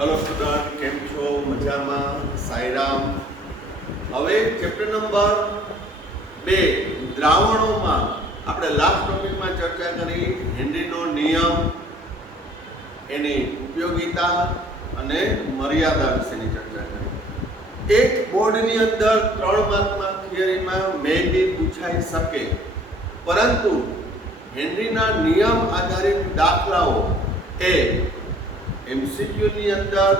Hello student केम छो मजाમાં સાઈરામ। હવે chapter number 2 દ્રાવણોમાં આપણે લાસ્ટ ટોપિકમાં ચર્ચા કરી હેનરીનો નિયમ, એની ઉપયોગિતા અને મર્યાદા વિશેની ચર્ચા કરી। એક બોર્ડની અંદર 3 માર્કના થિયરીમાં મે બી પૂછાઈ શકે, પરંતુ હેનરીના નિયમ આધારિત દાખલાઓ એ एमसीक्यू ની અંદર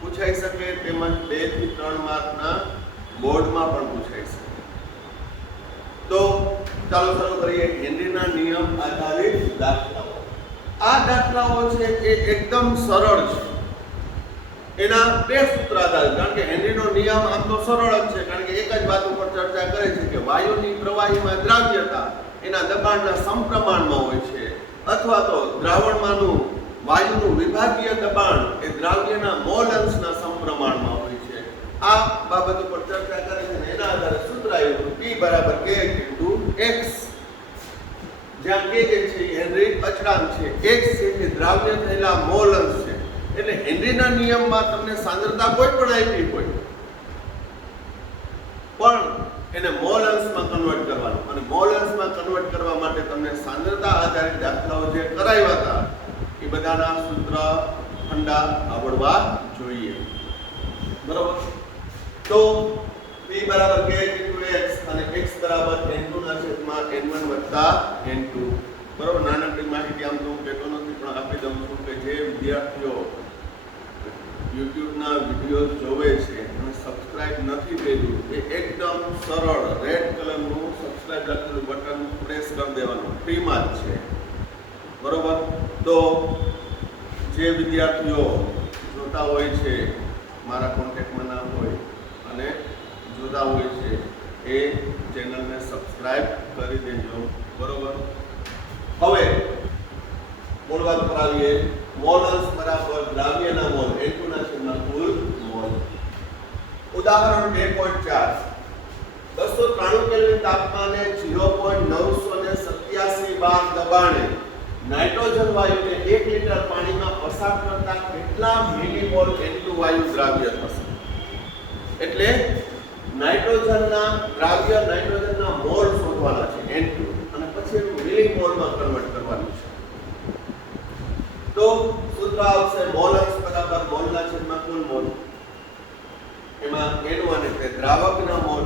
પૂછાઈ શકે, તેમજ 2 થી 3 માર્કના બોર્ડમાં પણ પૂછાઈ શકે। તો ચાલો શરૂ કરીએ હેનરીના નિયમ આધારિત દાખલાઓ। આ દાખલાઓ છે એ એકદમ સરળ છે, એના 2 સૂત્ર આધારિત, કારણ કે હેનરીનો નિયમ આમ તો સરળ જ છે, કારણ કે એક જ વાત ઉપર ચર્ચા કરે છે કે વાયુની પ્રવાહીમાં દ્રાવ્યતા એના દબાણના સમપ્રમાણમાં હોય છે, અથવા તો દ્રાવણમાંનું વાયુનું વિભાગીય દબાણ એ દ્રાવ્યના મોલ અંશના સમપ્રમાણમાં હોય છે। આ બાબત ઉપર ચર્ચા કરી છે અને એના આધારે સૂત્ર આવ્યું P બરાબર kx, જ્યાં k જે છે હેનરી અચળાંક છે, x છે એ દ્રાવ્ય થયેલા મોલ અંશ છે। એટલે હેનરીના નિયમમાં તમને સાંદ્રતા કોઈ પણ આપી હોય, પણ એને મોલ અંશમાં કન્વર્ટ કરવાનું, અને મોલ અંશમાં કન્વર્ટ કરવા માટે તમને સાંદ્રતા આધારિત દાખલાઓ જે કરાવ્યા હતા એ બધાના સૂત્ર ઠંડા આવડવા જોઈએ, બરોબર। તો p બરાબર kx અને x બરાબર n2 ના છેદમાં n1 વત્તા n2, બરોબર। નાનકડી માહિતી આમ તો હું કહેતો નથી, પણ આપી દઉં છું કે જે વિદ્યાર્થીઓ YouTube ના વિડિયોઝ જોવે છે અને સબસ્ક્રાઇબ નથી કર્યું, એ એકદમ સરળ રેડ કલરનું સબસ્ક્રાઇબ લખેલું બટન પ્રેસ કરી દેવાનું, ફ્રીમાં જ છે, બરોબર। તો જે વિદ્યાર્થીઓ જોતા હોય છે, મારા કોન્ટેક્ટમાં ના હોય અને જોતા હોય છે, એ ચેનલને સબસ્ક્રાઇબ કરી દેજો, બરોબર। હવે મૂળ વાત પર આવીએ। મોલ અંશ બરાબર દ્રાવ્યના મોલ n2 ના છેદમાં કુલ મોલ। ઉદાહરણ 2.4, 293 કેલ્વિન તાપમાને 0.987 બાર દબાણે નાઇટ્રોજન વાયુને 1 લિટર પાણીમાં પસાર કરતા કેટલા મિલીમોલ N2 વાયુ દ્રાવ્ય થશે? એટલે નાઇટ્રોજનના દ્રાવ્ય, નાઇટ્રોજનના મોલ શોધવાના છે N2, અને પછી એનું મિલીમોલમાં કન્વર્ટ કરવાનું છે। તો સૂત્ર આવશે મોલ અંશ બરાબર મોલના છેદમાં કુલ મોલ, એમાં N1 એટલે દ્રાવકના મોલ,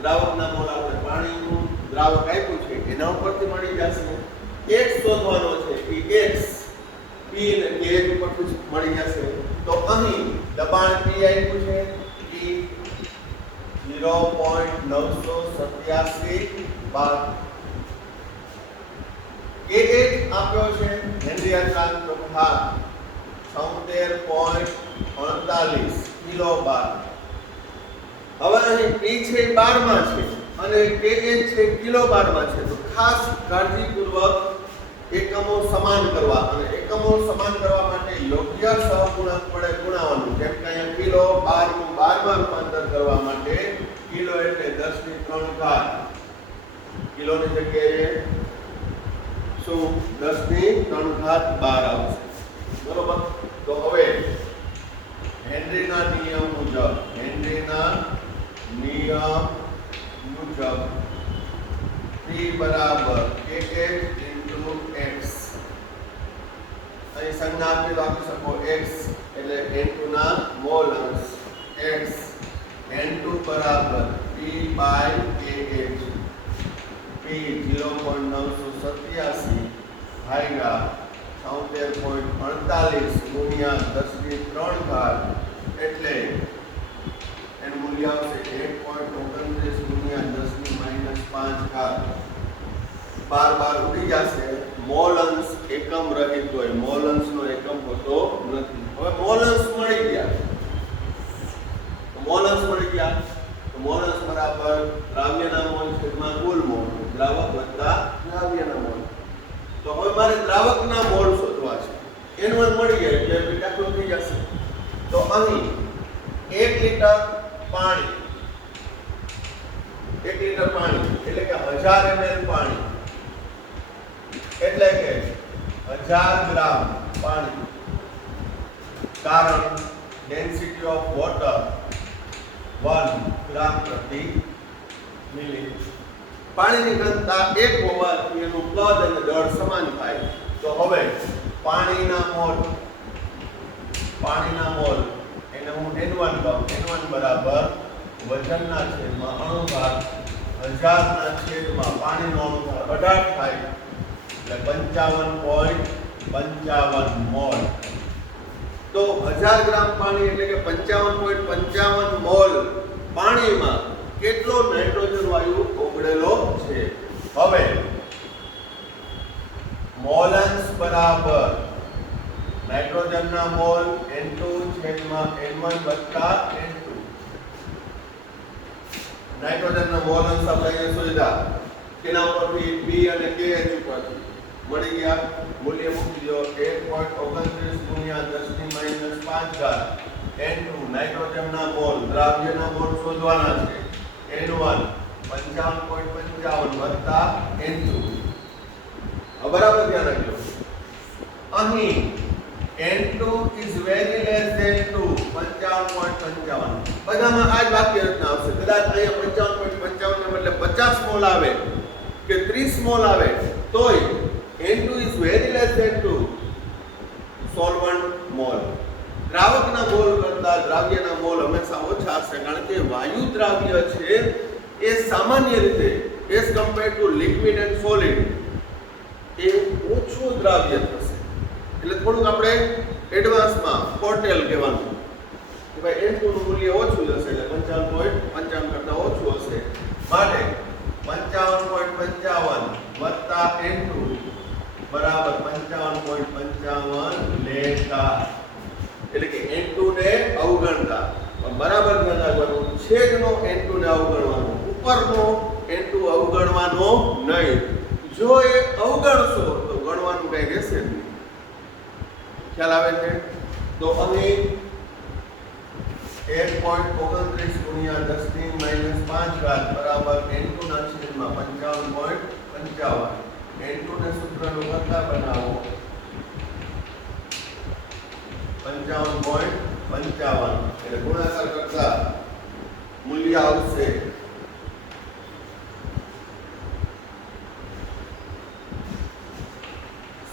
દ્રાવકના મોલ આપણે પાણીનું દ્રાવક આપ્યું છે એના ઉપરથી મળી જશે। x શોધવાનો છે કે x p ને k ઉપરથી મળી જશે। તો અહીં દબાણ p આપ્યું છે, p 0.987 બાર, kh આપ્યો છે હેનરી અચળાંક ચોખ્ખા 76.48 કિલો બાર। હવે અહીં p છે બારમાં છે અને kh છે કિલો બારમાં છે, તો ખાસ કાળજીપૂર્વક એકમો સમાન કરવા, અને એકમો સમાન કરવા માટે યોગ્ય સહગુણક વડે ગુણાવવાનું। જેમ કે અહીંયા કિલો, બારનું બારમાં રૂપાંતર કરવા માટે કિલો એટલે 10 ની 3 ઘાત, કિલોની જગ્યાએ શું 10 ની 3 ઘાત 12 આવશે, બરોબર। તો હવે હેનરીના નિયમ મુજબ, હેનરીના નિયમ મુજબ P બરાબર kh into x, અહીં સંજ્ઞા આપી તો આપી શકો x એટલે n2 ના મોલ અંશ, x n2 બરાબર P by kh, P 0.987 ભાગ્યા 76.48 ગુણ્યા 10 ની 3 ઘાત, એટલે એનું મૂલ્ય આવશે 1.29 ગુણ્યા 10 ની -5 ઘાત, 12 ઉડી જશે। મોલ અંશ એકમ રહિત હોય, મોલ અંશનો એકમ હોતો નથી। હવે મોલ અંશ મળી ગયા, તો મોલ અંશ મળી ગયા, તો મોલ અંશ બરાબર દ્રાવ્યના મોલ છેદમાં કુલ મોલ, દ્રાવક વત્તા દ્રાવ્યના મોલ। તો હવે મારે દ્રાવકના મોલ શોધવા છે, n1 મળી ગયા એટલે દાખલો થઈ જશે। તો અહીં 1 લિટર પાણી, 1 લિટર પાણી એટલે કે 1000 ml પાણી, એટલે કે 1000 ગ્રામ પાણી કારણ ડેન્સિટી ઓફ વોટર 1 ગ્રામ પ્રતિ મિલી. પાણીની ઘનતા 1 હોવાથી એનું કદ અને દળ સમાન થાય. તો હવે પાણીના મોલ એને હું N1 કહું. N1 બરાબર વજનના છેદમાં અણુભાર 1000 ના છેદમાં પાણીનો અણુભાર 18 થાય એટલે 55.55 મોલ. તો 1000 ગ્રામ પાણી એટલે કે 55.55 મોલ પાણીમાં કેટલો નાઇટ્રોજન વાયુ ઓગળેલો છે. હવે મોલન્સ બરાબર નાઇટ્રોજનના મોલ N2 છેદમાં N1 વત્તા N2. નાઇટ્રોજનના મોલન્સ આપણે અહીંયા શોધ્યા. તેના ઉપરથી B અને KH ઉપરથી મળી ગયા. મૂલ્ય મૂકી દો 1.29 ગુણ્યા 10 ની માઈનસ 5 N2 નાઇટ્રોજનના મોલ દ્રાવ્યના મોલ શોધવાના છે. N1 55.55 વત્તા N2. બરાબર ધ્યાન રાખજો. અહીં N2 is very less than 2 55.55. બધામાં આ જ વાક્ય રચના આવશે. કદાચ અહીંયા 55.55 ને બદલે 50 મોલ આવે કે 30 મોલ આવે તોય N2 is very less than 2 solvent mole. દ્રાવકના મોલ કરતા દ્રાવ્યના મોલ હંમેશા ઓછા હશે કારણ કે વાયુ દ્રાવ્ય છે એ સામાન્ય રીતે as compared to liquid and solid એ ઓછું દ્રાવ્ય થશે. એટલે થોડુંક આપણે એડવાન્સમાં ફોરટેલ કહેવાનું કે ભાઈ N2 નું મૂલ્ય ઓછું હશે એટલે 55.55 કરતા ઓછું હશે. માટે 55.55 વત્તા N2 બરાબર 55.55 લેતા. એટલે કે N2 ને અવગણતા. બરાબર ધ્યાન રાખવાનું. છેદનો N2 ને અવગણવાનો, ઉપરનો N2 અવગણવાનો નહીં. જો એ અવગણશો તો ગણવાનું કઈ રહેશે નહીં. ખ્યાલ આવે છે? તો અહીં 1.29 ગુણ્યા 10 ની માઈનસ 5 બરાબર N2 ના છેદમાં 55.55. N2 ને સૂત્રનું કરતા બનાવો 55.55 એટલે ગુણાકાર કરતા મૂલ્ય આવશે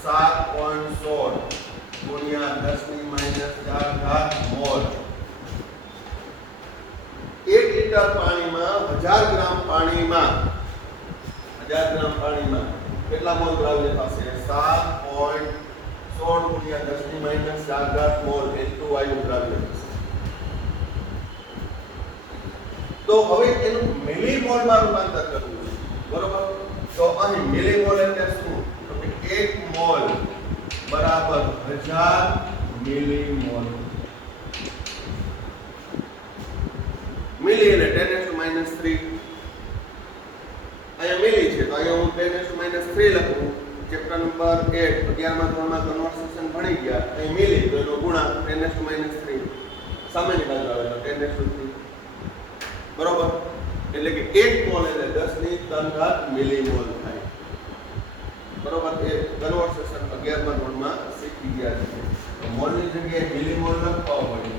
7.16 ગુણ્યા 10 ની માઈનસ 4 મોલ. 1 લિટર પાણીમાં 1000 ગ્રામ પાણીમાં કેટલા મોલ દ્રાવ્ય થશે? 7.16 ગુણ્યા 10 ની માઈનસ 4 મોલ N2 વાયુ દ્રાવ્ય થશે. તો હવે એનું મિલીમોલમાં રૂપાંતર કરવું છે. બરોબર? તો અહીં મિલીમોલ એટલે શું? તો કે 1 મોલ બરાબર 1000 મિલીમોલ. મિલી એટલે 10⁻³ અહીંયા મિલી છે તો અહીંયા હું 10⁻³ લખું. ચેપ્ટર નંબર 8 11મા ધોરણમાં કન્વર્સેશન ભણી ગયા. અહીં મિલી તો એનો ગુણાંક 10⁻³ સામાન્ય બાજુ આવે તો 10⁻³ બરોબર. એટલે કે 1 મોલ એટલે 10 ની 3 મિલીમોલ થાય. બરોબર. એ કન્વર્સેશન 11મા ધોરણમાં શીખી ગયા છે. તો મોલની જગ્યાએ મિલીમોલ લખવા પડે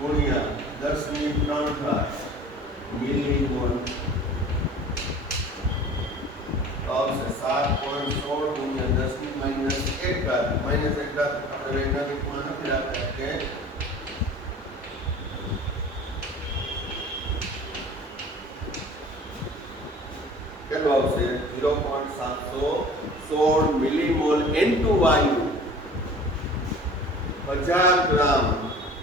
ગુણ્યા 10 ની 3 મિલીમોલ તો આવશે 7.16 ગુણ્યા 10 ની માઈનસ 1 આપણે વૈજ્ઞાનિકમાં નથી રાખતા કે કેટલો આવશે 0.716 મિલીમોલ N2 વાયુ 1000 ગ્રામ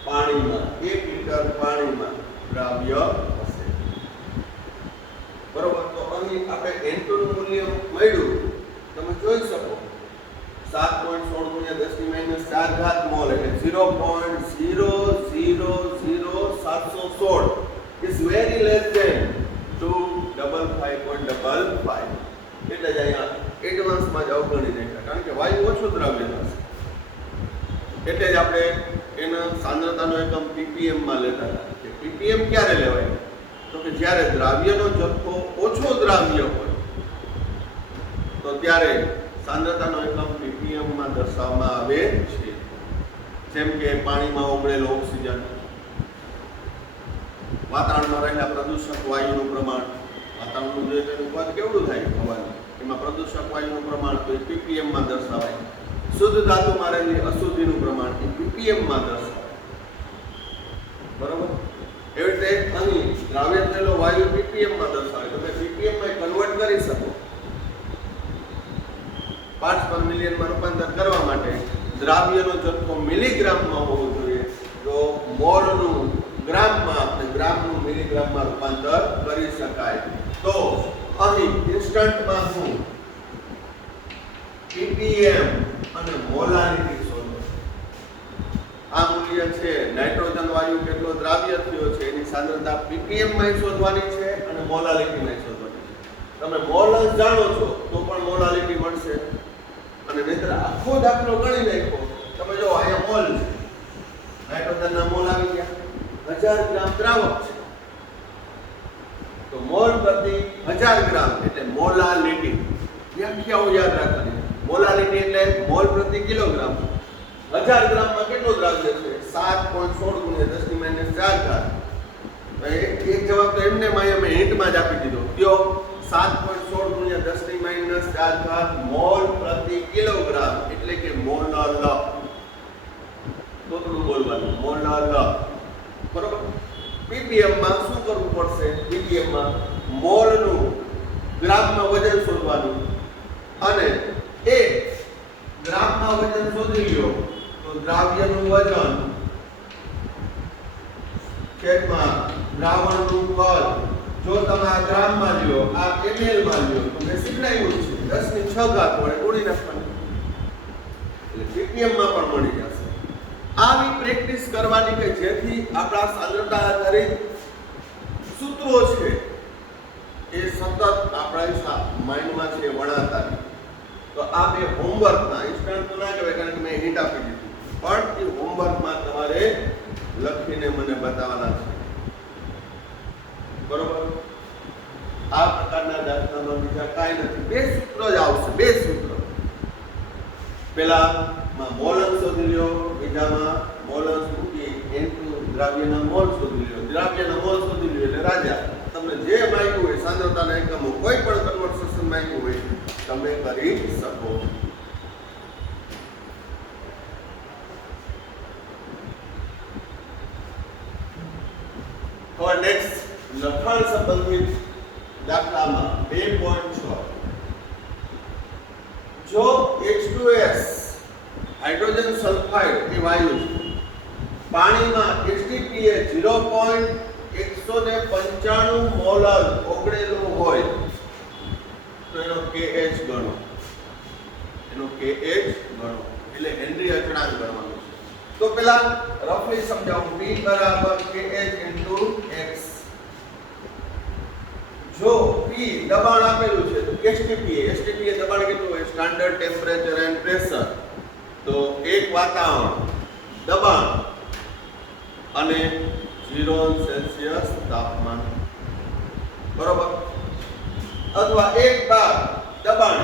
પાણીમાં 1 લિટર પાણીમાં દ્રાવ્ય હશે. બરોબર. તો અહીં આપણે N2 નું મૂલ્ય મળ્યું તમે જોઈ શકો 7.16 ગુણ્યા 10 ની માઈનસ 4 મોલ એટલે 0.0000716 is very less than 255.55. એટલે જ અહીંયા એડવાન્સમાં જ અવગણી દેખાય કારણ કે વાયુ ઓછું દ્રાવ્ય હશે. એટલે જ આપણે એના સાંદ્રતાનો એકમ ppm માં લેતા હતા. કે ppm ક્યારે લેવાય? તો કે જ્યારે દ્રાવ્યનો જથ્થો ઓછો દ્રાવ્ય હોય તો ત્યારે સાંદ્રતાનો એકમ ppm માં દર્શાવવામાં આવે છે. જેમ કે પાણીમાં ઓગળેલો ઓક્સિજન, વાતાવરણમાં રહેલા પ્રદૂષક વાયુનું પ્રમાણ, વાતાવરણનું જોઈએ તેનું પદ કેવડું થાય હવાનું, એમાં પ્રદૂષક વાયુનું પ્રમાણ તો એ ppm માં દર્શાવાય. શુદ્ધ ધાતુમાં રહેલી અશુદ્ધિનું પ્રમાણ એ ppm માં દર્શાવાય. બરોબર? એવી રીતે અહીં દ્રાવ્ય થયેલો વાયુ ppm માં દર્શાવે. તમે ppm માં કન્વર્ટ કરી શકો. પાર્ટ્સ પર મિલિયનમાં રૂપાંતર કરવા માટે દ્રાવ્યનો જથ્થો મિલીગ્રામમાં હોવો જોઈએ, તો મોલનું ગ્રામમાં આપણે ગ્રામનું મિલીગ્રામમાં રૂપાંતર કરી શકાય. તો અહીં ઇન્સ્ટન્ટમાં હું ppm અને મોલારિટી શોધો. આ મૂલ્ય છે નાઇટ્રોજન વાયુ કેટલો દ્રાવ્ય થયો છે એની સાંદ્રતા ppm માં શોધવાની છે અને મોલારિટી માં શોધવાની છે. તમે મોલસ જાણો છો તો પણ મોલારિટી મળશે. અને નહીતર આખો દાખલો ગણી નાખો. તમે જો અહીંયા મોલ છે, નાઇટ્રોજનના મોલ આવી ગયા, 1000 ગ્રામ દ્રાવક છે, તો મોલ પ્રતિ 1000 ગ્રામ એટલે મોલાલિટી. વ્યાખ્યાઓ યાદ રાખવાની. મોલાલિટી એટલે મોલ પ્રતિ કિલોગ્રામ. 1000 ગ્રામમાં કેટલો દ્રાવ્ય છે? 7.16 × 10⁻⁴. તો એક જવાબ તો એમને મેં હિન્ટમાં જ આપી દીધો. કયો? 7.16 × 10⁻⁴ મોલ પ્રતિ કિલોગ્રામ એટલે કે મોલ. તોતડું બોલવાનું, મોલ. બરોબર? ppm માં શું કરવું પડશે? ppm માં મોલનું ગ્રામમાં વજન શોધવાનું અને એ ગ્રામમાં વજન શોધી લ્યો તો દ્રાવ્યનું વજન છેદમાં દ્રાવણનું કદ. જો તમે આ ગ્રામમાં લ્યો, આ ml માં લ્યો તો મેં શીખડાવ્યું છે 10⁶ વડે ગુણી નાખવાનું એટલે ppm માં પણ મળી જશે. આવી પ્રેક્ટિસ કરવાની કે જેથી આપણા સાંદ્રતા આધારિત સૂત્રો છે એ સતત આપણા માઇન્ડમાં છે વણાતા. તો આ બે હોમવર્કમાં ઇન્સ્ટન્ટ તો ના કહેવાય કારણ કે મેં હિન્ટ આપી દીધું, પણ એ હોમવર્કમાં તમારે લખીને મને બતાવવાના છે. બરોબર? આ પ્રકારના દાખલામાં બીજા કાંઈ નથી, બે સૂત્રો જ આવશે. બે સૂત્રો. પહેલામાં મોલન્સ શોધી લ્યો, બીજામાં મોલન્સ મૂકી N2 દ્રાવ્યના મોલ શોધી લ્યો. દ્રાવ્યના મોલ શોધી લ્યો એટલે રાજા. તમને જે માંગ્યું હોય સાંદ્રતાના એકમો કોઈ પણ કન્વર્સેશન માંગ્યું હોય તમે કરી શકો. હવે નેક્સ્ટ લખાણ સંબંધિત દાખલામાં 2.6. જો H2S હાઇડ્રોજન સલ્ફાઇડ એ વાયુ પાણીમાં HDPA 0.195 મોલર ઓગળેલું હોય તો એનો KH ગણો. એનો KH ગણો એટલે હેનરી અચળાંક ગણવાનો છે. તો પેલા રફલી સમજાવું. P = KH × X. જો P દબાણ આપેલું છે તો STPA દબાણ કેટલું હોય? Standard temperature and pressure. તો એક વાતાવરણ દબાણ અને 0 °C તાપમાન. બરોબર? અથવા એક બાર દબાણ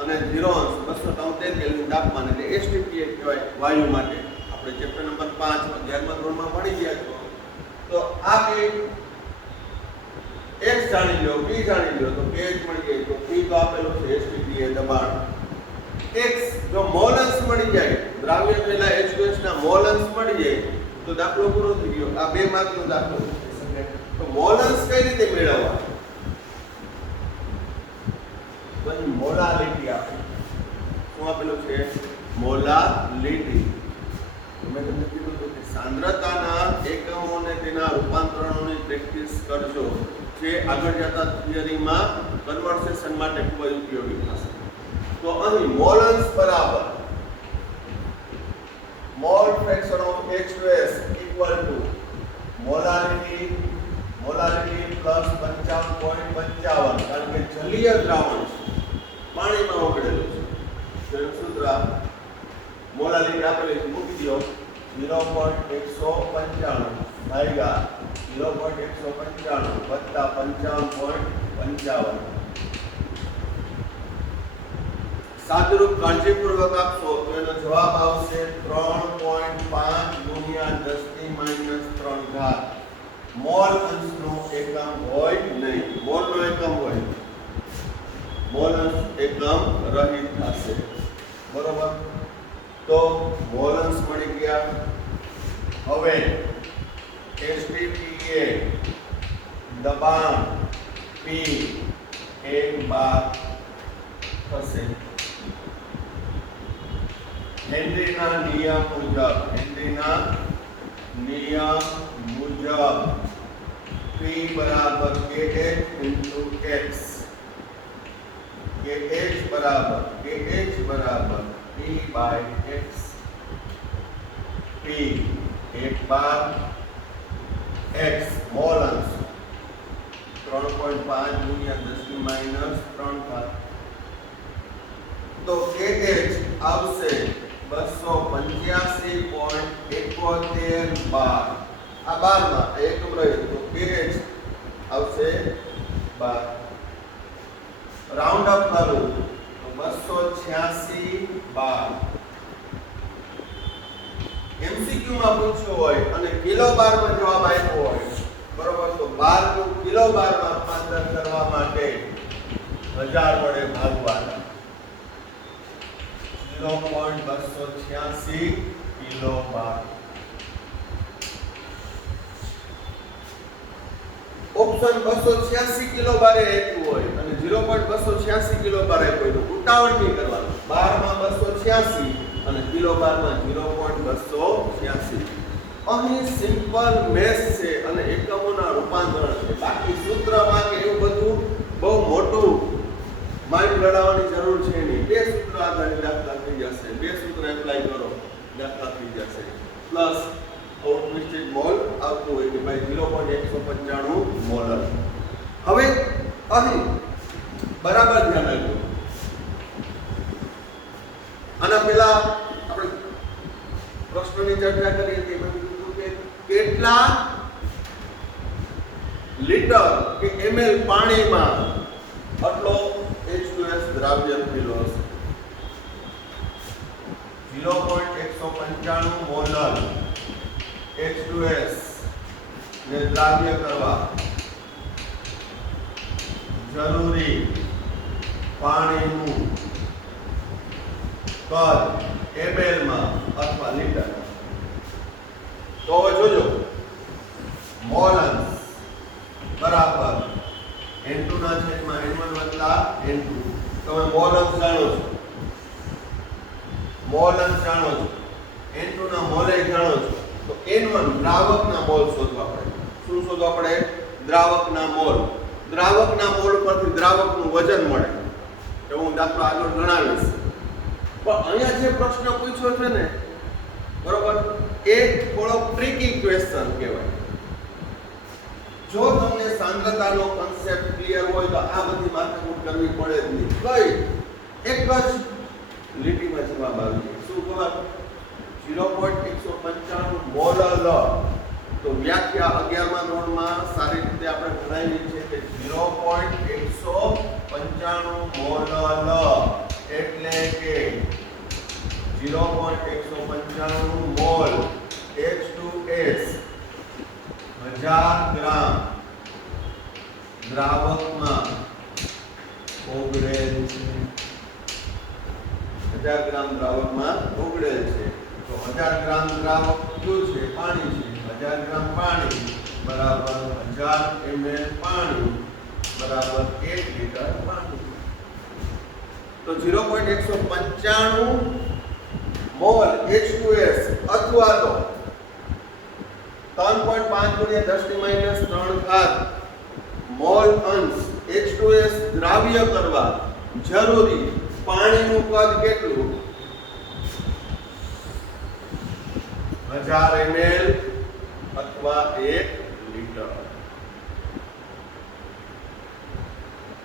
અને 0 273 કેલ્વિન તાપમાન એટલે STPA કહેવાય વાયુ માટે. આપણે ચેપ્ટર નંબર 5 અધ્યાયમાં 3 માં ભણી ગયા છો. તો આ બે X જાણી લો, P જાણી લો તો KH મળી જાય. તો P તો આપેલો છે STPA દબાણ. X જો મોલન્સ મળી જાય, દ્રાવ્ય થયેલા H2S ના મોલન્સ મળી જાય તો દાખલો પૂરો થઈ ગયો. આ 2 માર્કનો દાખલો છે. તો મોલન્સ કઈ રીતે મેળવવા? તો મોલાલિટી આપે. શું આપેલું છે? મોલાલિટી. મેં તમને કીધું હતું કે સાંદ્રતાના એકમો અને તેના રૂપાંતરણોની પ્રેક્ટિસ કરજો, જે આગળ જતા થિયરીમાં કન્વર્સેશન માટે ખૂબ જ ઉપયોગી થશે. તો અહીં મોલન્સ બરાબર mall fraction of H2S equal to molarity plus 55.55 કારણ કે જલીય દ્રાવણ છે, પાણીમાં ઓગળેલું છે. તેનું સૂત્ર મોલારિટી આપેલી છે, મૂકી દો 0.195 ભાગ્યા 0.195 વત્તા 55.55 સાદુરૂપ કાળજીપૂર્વક આપશો તો એનો જવાબ આવશે 3.5 ગુણ્યા 10 - 3 ઘાત. મોલ અંશનો એકમ હોય નહીં, મોલનો એકમ હોય, મોલ અંશ એકમ રહિત થશે. બરોબર, તો મોલ અંશ મળી ગયા. હવે STPA દબાણ P 1 બાર થશે. હેનરીના નિયમ મુજબ, હેનરીના નિયમ મુજબ P બરાબર KH into X, KH બરાબર P by X. P 1 bar X mall અંશ 3.5 ગુણ્યા 10 - 3 ઘાત. તો KH આવશે 285.71 બાર. આ 12 માં એકમ રહ્યો તો KH આવશે 12. રાઉન્ડ અપ કરું તો 286 બાર. MCQ માં પૂછ્યું હોય અને કિલો બાર માં જવાબ આપ્યો હોય, બરોબર, તો 12 નું કિલો બાર માં રૂપાંતર કરવા માટે 1000 વડે ભાગવાના. 0.286 કિલો બાર. ઓપ્શન 286 કિલો બારે આપ્યું હોય અને 0.286 કિલો બાર આપ્યું હોય તો ઉતાવળ નહીં કરવાનું. 12 માં 286 અને કિલો બાર માં 0.286. અહીં સિમ્પલ મેથ છે અને એકમોના રૂપાંતરણ છે. બાકી સૂત્રમાં કે એવું બધું બહુ મોટું માઇન્ડ લડાવવાની જરૂર છે નહીં. બે સૂત્ર આધારિત દાખલા થઈ જશે. બે સૂત્ર એપ્લાય કરો, દાખલા થઈ જશે. પ્લસ આઉટમિસ્ટેડ મોલ આવતું હોય કે ભાઈ 0.195 મોલર. હવે અહીં બરાબર ધ્યાન રાખજો. આના પહેલા આપણે પ્રશ્નની ચર્ચા કરી હતી, એમાં કીધું કે કેટલા લીટર કે ml પાણીમાં આટલો H2S દ્રાવ્ય થયેલો હશે. 0.195 મોલર H2S ને દ્રાવ્ય કરવા જરૂરી પાણીનું કદ ml માં અથવા લીટર. તો હવે જોજો, મોલ અંશ બરાબર N2 ના છેદમાં N1 વત્તા N2. તમે મોલ અંશ જાણો છો, મોલ અંશ જાણો છો, N2 ના મોલે જાણો છો. તો N1 દ્રાવકના મોલ શોધવા પડે. શું શોધવા પડે? દ્રાવકના મોલ. દ્રાવકના મોલ પરથી દ્રાવકનું વજન મળે. તો હું દાખલો આગળ ગણાવીશ. પણ અહીંયા જે પ્રશ્ન પૂછ્યો છે ને, બરોબર, એ થોડો ટ્રિકી ક્વેશ્ચન કહેવાય. જો તમને સાંદ્રતાનો કન્સેપ્ટ ક્લિયર હોય તો આ બધી માથાકૂટ કરવી પડે જ નહીં. કઈ એક જ લીટીમાં જવાબ આવી જાય. શું ખબર? 0.195 મોલર. તો વ્યાખ્યા 11મા ધોરણમાં સારી રીતે આપણે ભણાવી છે કે 0.195 મોલર એટલે કે 0.195 મોલ H2S 1000 ગ્રામ દ્રાવકમાં ઓગળેલ છે. 1000 ગ્રામ દ્રાવકમાં ઓગળેલ છે. તો 1000 ગ્રામ દ્રાવક શું છે? પાણી છે. 1000 ગ્રામ પાણી બરાબર 1000 ml પાણી બરાબર 1 લીટર પાણી. તો 0.195 મોલ H2S અથવા તો 3.5 ગુણ્યા 10 - 3 ઘાત મોલ અંશ H2S દ્રાવ્ય કરવા જરૂરી પાણીનું કદ કેટલું? 1000 ml અથવા 1 લીટર.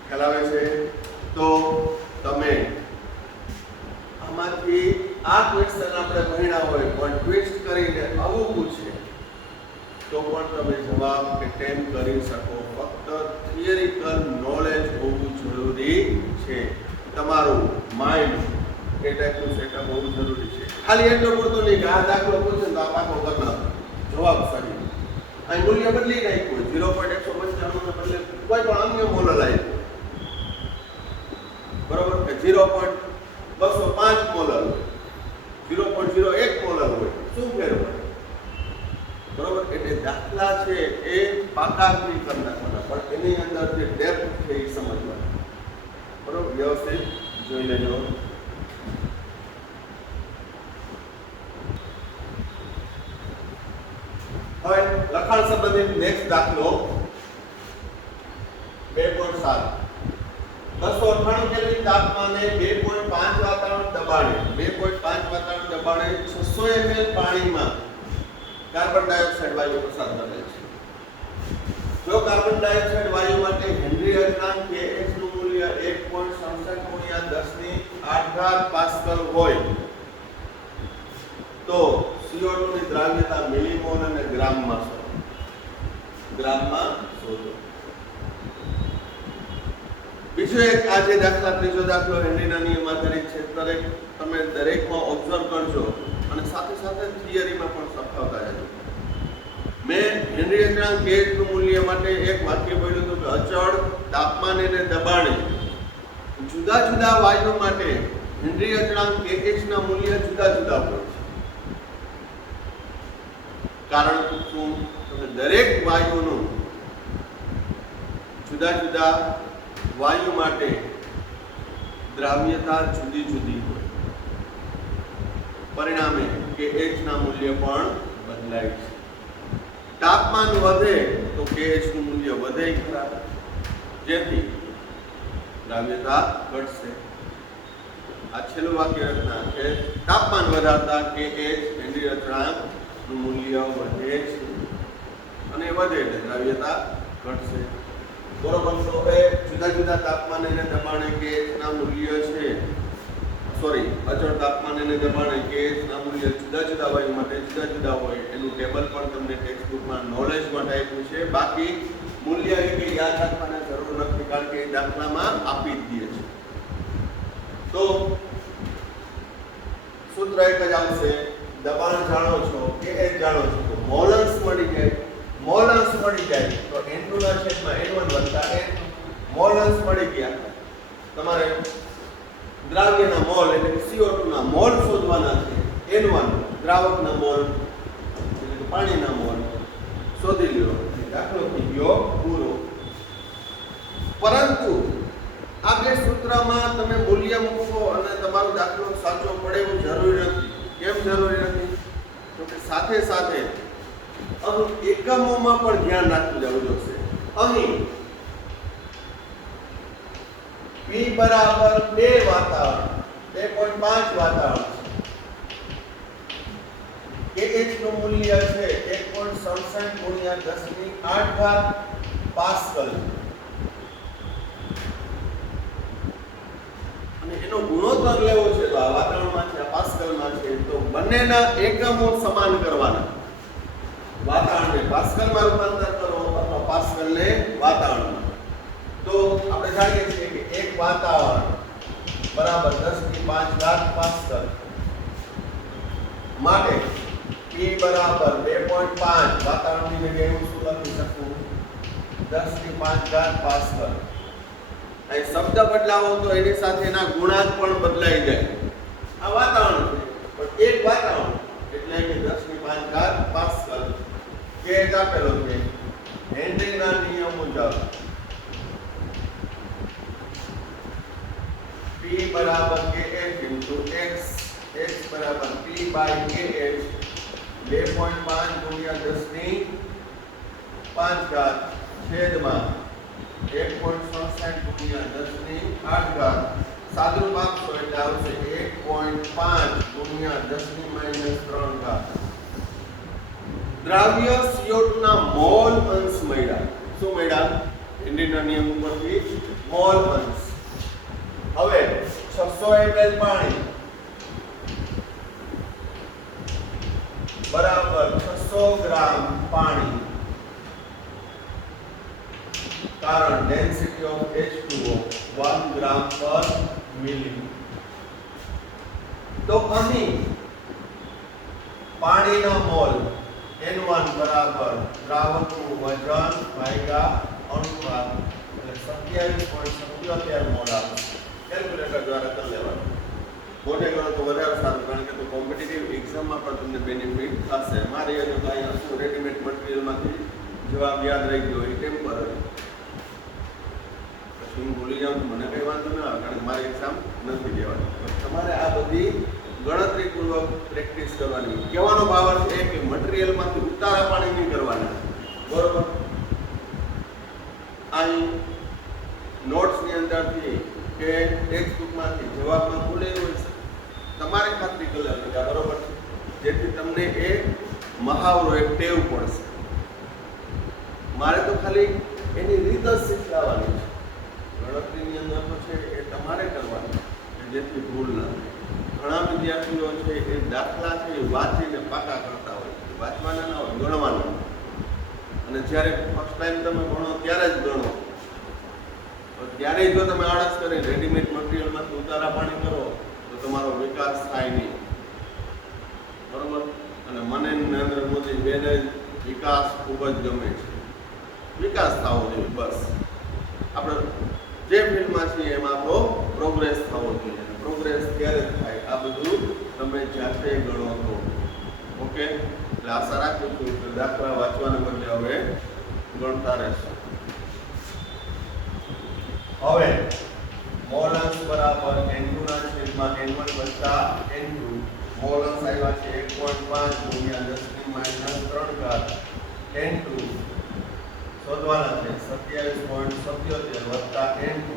ખ્યાલ આવે છે? તો તમે આમાંથી આ ક્વેશ્ચન આપણે ભણ્યા હોય પણ ટ્વિસ્ટ કરીને આવું પૂછે તો પણ તમે જવાબ એટેમ્પ કરી શકો. ફક્ત થિયરિકલ નોલેજ હોવું જરૂરી છે. તમારું માઇન્ડ એ ટાઈપનું સેટઅપ હોવું જરૂરી છે. ખાલી એટલો પૂરતો નહીં કે આ દાખલો પૂછે તો આ પાકો કરી નાખો, જવાબ સાચો. અહીં મૂલ્ય બદલી નાખ્યું, 0.195 ને બદલે કોઈ પણ અન્ય મોલર આપ્યો, બરોબર, કે 0.205 મોલર, 0.01 મોલર હોય, શું ફેર પડે? બરોબર. એટલે દાખલા છે એ પાકા કરી નાખવાના, પણ એની અંદર જે ડેપ્થ છે એ સમજવાનું. બરોબર, વ્યવસ્થિત જોઈ લેજો. હવે લખાણ સંબંધિત નેક્સ્ટ દાખલો 2.7. 298 કેલ્વિન તાપમાને 2.5 વાતાવરણ દબાણે 2.5 વાતાવરણ દબાણે 600 ml પાણીમાં કાર્બન ડાયોક્સાઇડ વાયુ પસાર કરે છે. જો કાર્બન ડાયોક્સાઇડ વાયુ માટે હેનરી અચળાંક Kh નું મૂલ્ય 1.67 ગુણ્યા 10⁸ પાસ્કલ હોય તો CO2 ની દ્રાવ્યતા મિલીમોલ અને ગ્રામમાં શોધો. બીજો એક આ જે દાખલા, ત્રીજો દાખલો હેનરીના નિયમ આધારિત છે. તમે દરેકમાં ઓબ્ઝર્વ કરજો અને સાથે સાથે થિયરીમાં પણ સરખાવતા જજો. મેં હેનરી અચળાંક Kh નું મૂલ્ય માટે એક વાક્ય બોલ્યું હતું કે અચળ તાપમાન અને દબાણે જુદા જુદા વાયુ માટે હેનરી અચળાંક Kh ના મૂલ્ય જુદા જુદા હોય છે. કારણ શું? દરેક વાયુનું જુદા જુદા વાયુ માટે દ્રાવ્યતા જુદી જુદી હોય, પરિણામે Kh ના મૂલ્ય પણ બદલાય છે. તાપમાન વધે તો Kh નું મૂલ્ય વધે ખરા, જેથી દ્રાવ્યતા ઘટશે. આ છેલ્લું વાક્ય રચના છે. તાપમાન વધારતા Kh હેનરી અચળાંક નું મૂલ્ય વધે છે અને વધે એટલે દ્રાવ્યતા ઘટશે. બરોબર. તો હવે જુદા જુદા તાપમાને અને દબાણે Kh ના મૂલ્ય છે, અચળ તાપમાન અને દબાણે Kh ના મૂલ્ય જુદા જુદા વાયુ માટે જુદા જુદા હોય એનું ટેબલ પણ તમને ટેક્સ્ટ બુકમાં નોલેજ માટે આપ્યું છે. બાકી મૂલ્ય એ કે યાદ રાખવાની જરૂર નથી, કારણ કે એ દાખલામાં આપી જ દે છે. તો સૂત્ર એક જ આવશે. દબાણ જાણો છો, Kh જાણો છો, તો મોલન્સ મળી જાય. મોલન્સ મળી જાય તો N2 ના છેદમાં N1 વત્તા N2 મોલન્સ મળી ગયા. તમારે દ્રાવ્યના મોલ એટલે કે CO2 ના મોલ શોધવાના છે. N1 દ્રાવકના મોલ એટલે કે પાણીના મોલ શોધી લ્યો. દાખલો થઈ ગયો પૂરો. પરંતુ આ બે સૂત્રમાં તમે મૂલ્ય મૂકો અને તમારો દાખલો સાચો પડે એવું જરૂરી નથી. કેમ જરૂરી નથી? તો કે સાથે સાથે અહીં એકમોમાં પણ ધ્યાન રાખવું જવું જોશે. અહીં P બરાબર 2 વાતાવરણ 2.5 વાતાવરણ છે. Kh નું મૂલ્ય છે 1.67 ગુણ્યા 10⁸ પાસ્કલ અને એનો ગુણોત્તર લેવો છે તો આ વાતાવરણમાં છે, આ પાસ્કલમાં છે. તો બંનેના એકમો સમાન કરવાના. વાતાવરણને પાસ્કલમાં રૂપાંતર કરો અથવા પાસ્કલને વાતાવરણમાં. તો આપણે જાણીએ છીએ કે એક વાતાવરણ બરાબર 10⁵ પાસ્કલ માટે P બરાબર 2.5 વાતાવરણની જગ્યાએ હું શું લખી શકું? 10⁵ પાસ્કલ. અહીં શબ્દ બદલાવો તો એની સાથે એના ગુણાંક પણ બદલાઈ જાય. આ વાતાવરણ છે, પણ એક વાતાવરણ એટલે કે 10⁵ પાસ્કલ. Kh આપેલો છે હેનરીના નિયમ મુજબ P બરાબર Kh into x, x બરાબર P by Kh 2.5 ગુણ્યા 10⁵ છેદમાં 1.67 ગુણ્યા 10⁸ સાદુરૂપ આપશો એટલે આવશે 1.5 ગુણ્યા 10⁻³ દ્રાવ્ય CO2 ના મોલ અંશ મળ્યા. શું મળ્યા? હેનરીના નિયમ ઉપરથી મોલ અંશ. હવે 600 ml પાણી બરાબર 600 ગ્રામ પાણી, કારણ ડેન્સિટી ઓફ H2O 1 ગ્રામ પર મિલી. તો અહીં પાણીના મોલ N1 બરાબર દ્રાવકનું વજન ભાગ્યા અણુભાર એટલે 27.77 મોલ આવે. કેલ્ક્યુલેટર દ્વારા કરી લેવાનું. મોટે કરો તો વધારે સારું, કારણ કે તો કોમ્પિટિટિવ એક્ઝામમાં પણ તમને બેનિફિટ થશે. મારી હજુ કાંઈ હશું રેડીમેડ મટીરિયલમાંથી જવાબ યાદ રહી ગયો એ ટેમ્પરરી. પછી હું ભૂલી જાઉં તો મને કંઈ વાંધો ન આવે, કારણ કે મારી એક્ઝામ નથી દેવાની. તમારે આ બધી ગણતરીપૂર્વક પ્રેક્ટિસ કરવાની. કહેવાનો ભાવ છે કે મટીરિયલમાંથી ઉતારા પાણી નહીં કરવાના, બરોબર? અહીં નોટ્સની અંદરથી કે ટેક્સ્ટ બુકમાંથી જવાબમાં ભૂલેલું હોય છે, તમારે ખાતરી કરી લેવાની, બરોબર છે? જેથી તમને એ મહાવરો એક ટેવ પડશે. મારે તો ખાલી એની રીત જ શીખવાડવાની છે. ગણતરીની અંદર તો છે એ તમારે કરવાની, જેથી ભૂલ ના થાય. ઘણા વિદ્યાર્થીઓ છે એ દાખલા છે એ વાંચીને પાકા કરતા હોય, વાંચવાના ના હોય, ગણવાના. અને જ્યારે ફર્સ્ટ ટાઈમ તમે ભણો ત્યારે જ ગણો. ત્યારે જો તમે આળસ કરી રેડીમેડ મટીરિયલમાંથી ઉતારા પાણી કરો તો તમારો વિકાસ થાય નહીં, બરોબર? અને મને નરેન્દ્ર મોદી બેને વિકાસ ખૂબ જ ગમે છે. વિકાસ થવો જોઈએ, બસ. આપણે જે ફિલ્ડમાં છીએ એમાં આપણો પ્રોગ્રેસ થવો જોઈએ. પ્રોગ્રેસ ક્યારે થાય આ બધું તમે જાતે ગણો તો. ઓકે, એટલે આશા રાખું છું કે દાખલા વાંચવાને બદલે હવે ગણતા રહેશો. હવે મોલ અંશ બરાબર N2 ના છેદમાં N1 વત્તા N2. મોલ અંશ આવ્યા છે 1.5 ગુણ્યા 10 ની માઈનસ 3 ઘાત N2 શોધવાના છે 27.77 વત્તા N2.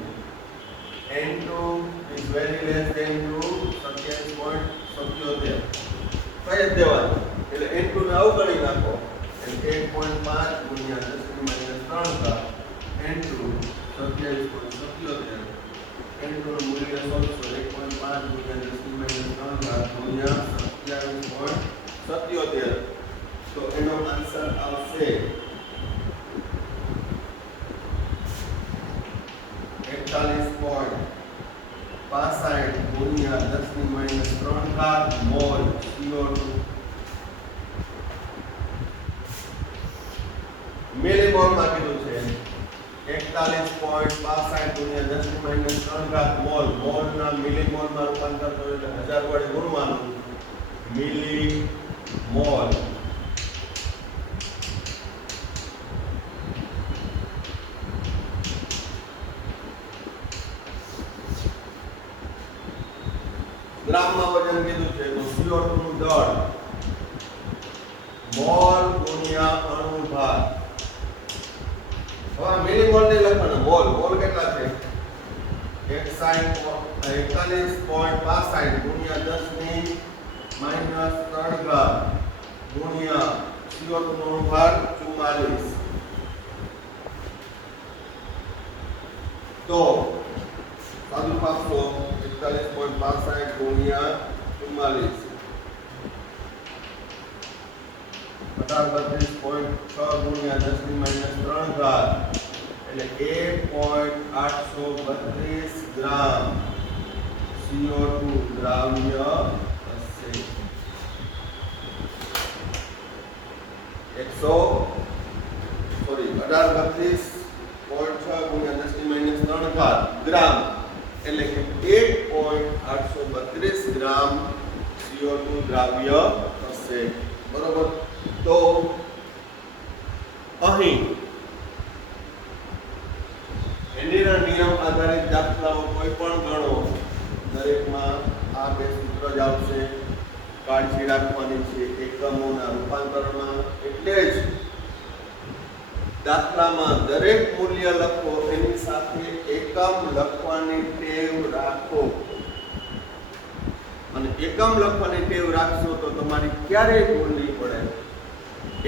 N2 is very less than to 27.77 કઈ જ દેવાનું, એટલે N2 ને અવગણી નાખો એટલે 1.5 ગુણ્યા 10 ની માઈનસ 3 ઘાત N2 27.77. N2 નું મૂલ્ય શોધશો 1.5 ગુણ્યા 10 ની માઈનસ 3 ઘાત ગુણ્યા 27.77. તો એનો આન્સર આવશે 41.65 ગુણ્યા 10 ની માઈનસ 3 ઘાત મોલ CO2. મિલીમોલમાં કીધું છે 41.65 ગુણ્યા 10 ની માઈનસ 3 ઘાત મોલ. મોલના મિલીમોલમાં રૂપાંતર કરો એટલે 1000 વડે ગુણવાનું. મિલીમોલ ગ્રામમાં વજન કીધું છે તો CO2 નું દળ મોલ ગુણ્યા અણુભાર. હવે મિલીમોલ ને લખવાનું, મોલ મોલ કેટલા છે 41.65 ગુણ્યા 10 ની માઈનસ 3 ઘાત ગુણ્યા CO2 નો અણુભાર 44. તો સાદું પાસો 41.65 ગુણ્યા 44 1832.6 ગુણ્યા 10 ની માઈનસ 3 ઘાત એટલે 1.832 ગ્રામ CO2 દ્રાવ્ય હશે. 1832.6 ગુણ્યા 10 ની માઈનસ 3 ઘાત ગ્રામ એટલે કે 1.832 ગ્રામ CO2 દ્રાવ્ય હશે, બરોબર? તો અહીં હેનરીના નિયમ આધારિત દાખલાઓ કોઈ પણ ગણો, દરેકમાં આ બે સૂત્ર જ આવશે. કાળજી રાખવાની છે એકમોના રૂપાંતરમાં. એટલે જ દાખલામાં દરેક મૂલ્ય લખો એની સાથે એકમ લખવાની ટેવ રાખો. અને એકમ લખવાની ટેવ રાખશો તો તમારી ક્યારેય ભૂલ નહીં પડે.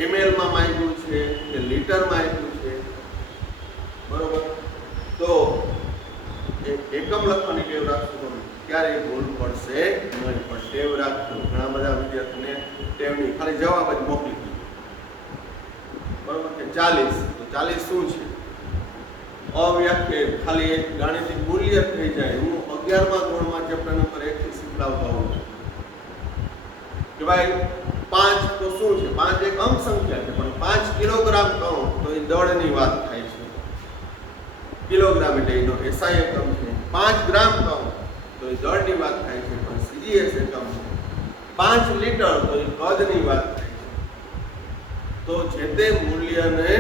ml માં માંગ્યું છે કે લીટરમાં આપ્યું છે, બરોબર? તો એકમ લખવાની ટેવ રાખશો તો ક્યારેય ભૂલ પડશે નહીં. પણ ટેવ રાખજો. ઘણા બધા વિદ્યાર્થીને ટેવની ખાલી જવાબ જ મોકલી દીધો, બરોબર? કે 40 તો 40 શું છે? અવ્યાખ્યાયિત ખાલી એક ગાણિતિક મૂલ્ય થઈ જાય. હું 11મા ધોરણમાં ચેપ્ટર નંબર 1 થી શીખવાડતો હોઉં છું. ભાઈ 5 તો શું છે? 5 એક અંક સંખ્યા છે, પણ 5 કિલોગ્રામ કહો તો એ દળની વાત થાય છે. કિલોગ્રામ એટલે એનો SI એકમ છે. 5 ગ્રામ કહો તો એ દળની વાત થાય છે, પણ CGS એકમ છે. 5 લીટર તો એ કદની વાત થાય છે. તો જે તે મૂલ્યને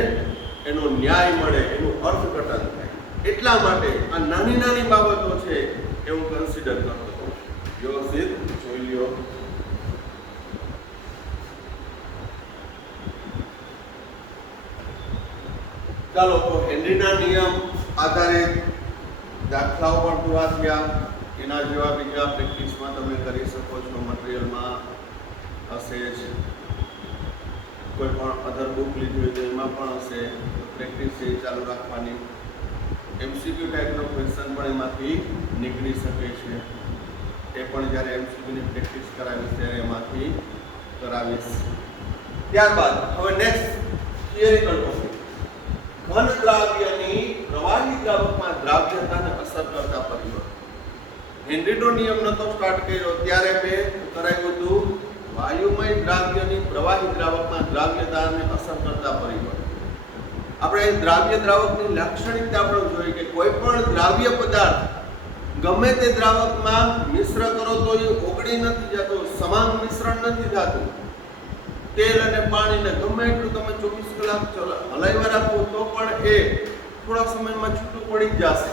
એનો ન્યાય મળે, એનું અર્થઘટન થાય. એટલા માટે આ નાની નાની બાબતો છે એ હું કન્સિડર કરતો હોઉં. વ્યવસ્થિત જોઈ લ્યો. ચાલો તો હેનરીના નિયમ આધારિત દાખલાઓ પણ પૂરા થયા. એના જેવા બીજા પ્રેક્ટિસમાં તમે કરી શકો છો. મટીરિયલમાં હશે જ, કોઈ પણ અધર બુક લીધી હોય તો એમાં પણ હશે. પ્રેક્ટિસ એ ચાલુ રાખવાની. MCQ ટાઈપનો ક્વેશ્ચન પણ એમાંથી નીકળી શકે છે. એ પણ જ્યારે MCQની પ્રેક્ટિસ કરાવીશ ત્યારે એમાંથી કરાવીશ. ત્યારબાદ હવે નેક્સ્ટ થિયરિકલ ટોપિક, ઘન દ્રાવ્યની પ્રવાહી દ્રાવકમાં દ્રાવ્યતાને અસર કરતા પરિબળો. હેનરીનો નિયમ નતો સ્ટાર્ટ કર્યો ત્યારે મેં કરાવ્યું હતું વાયુમય દ્રાવ્યની પ્રવાહી દ્રાવકમાં દ્રાવ્યતાને અસર કરતા પરિબળો. આપણે દ્રાવ્ય દ્રાવકની લાક્ષણિકતા આપણે જોઈએ કે કોઈ પણ દ્રાવ્ય પદાર્થ ગમે તે દ્રાવકમાં મિશ્ર કરો તો એ ઓગળી નથી જતો, સમાન મિશ્રણ નથી થતું. તેલ અને પાણીને ગમે એટલું તમે 24 કલાક હલાવ્યા રાખો તો પણ એ થોડા સમયમાં છૂટું પડી જશે.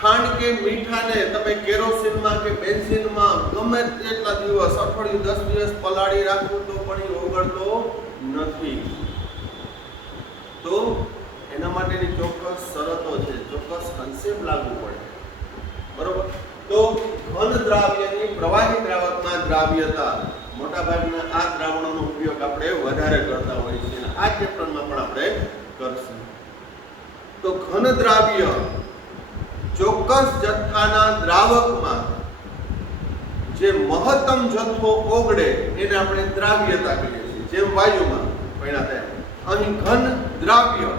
ખાંડ કે મીઠાને તમે કેરોસીનમાં કે બેન્ઝીનમાં ગમે તેટલા દિવસ, અઠવાડિયું 10 દિવસ પલાળી રાખો તો પણ એ ઓગળતો નથી. તો એના માટેની ચોક્કસ શરતો છે, ચોક્કસ કન્સેપ્ટ લાગુ પડે. બરોબર? તો ઘન દ્રાવ્યની પ્રવાહી દ્રાવકમાં દ્રાવ્યતા, મોટાભાગના આ દ્રાવણોનો ઉપયોગ આપણે વધારે કરતા હોઈએ છીએ. આ ચેપ્ટરમાં પણ આપણે કરશું. તો ઘન દ્રાવ્ય ચોક્કસ જથ્થાના દ્રાવકમાં જે મહત્તમ જથ્થો ઓગળે એને આપણે દ્રાવ્યતા કહીએ છીએ. જેમ વાયુમાં ભણ્યા અહીં ઘન દ્રાવ્ય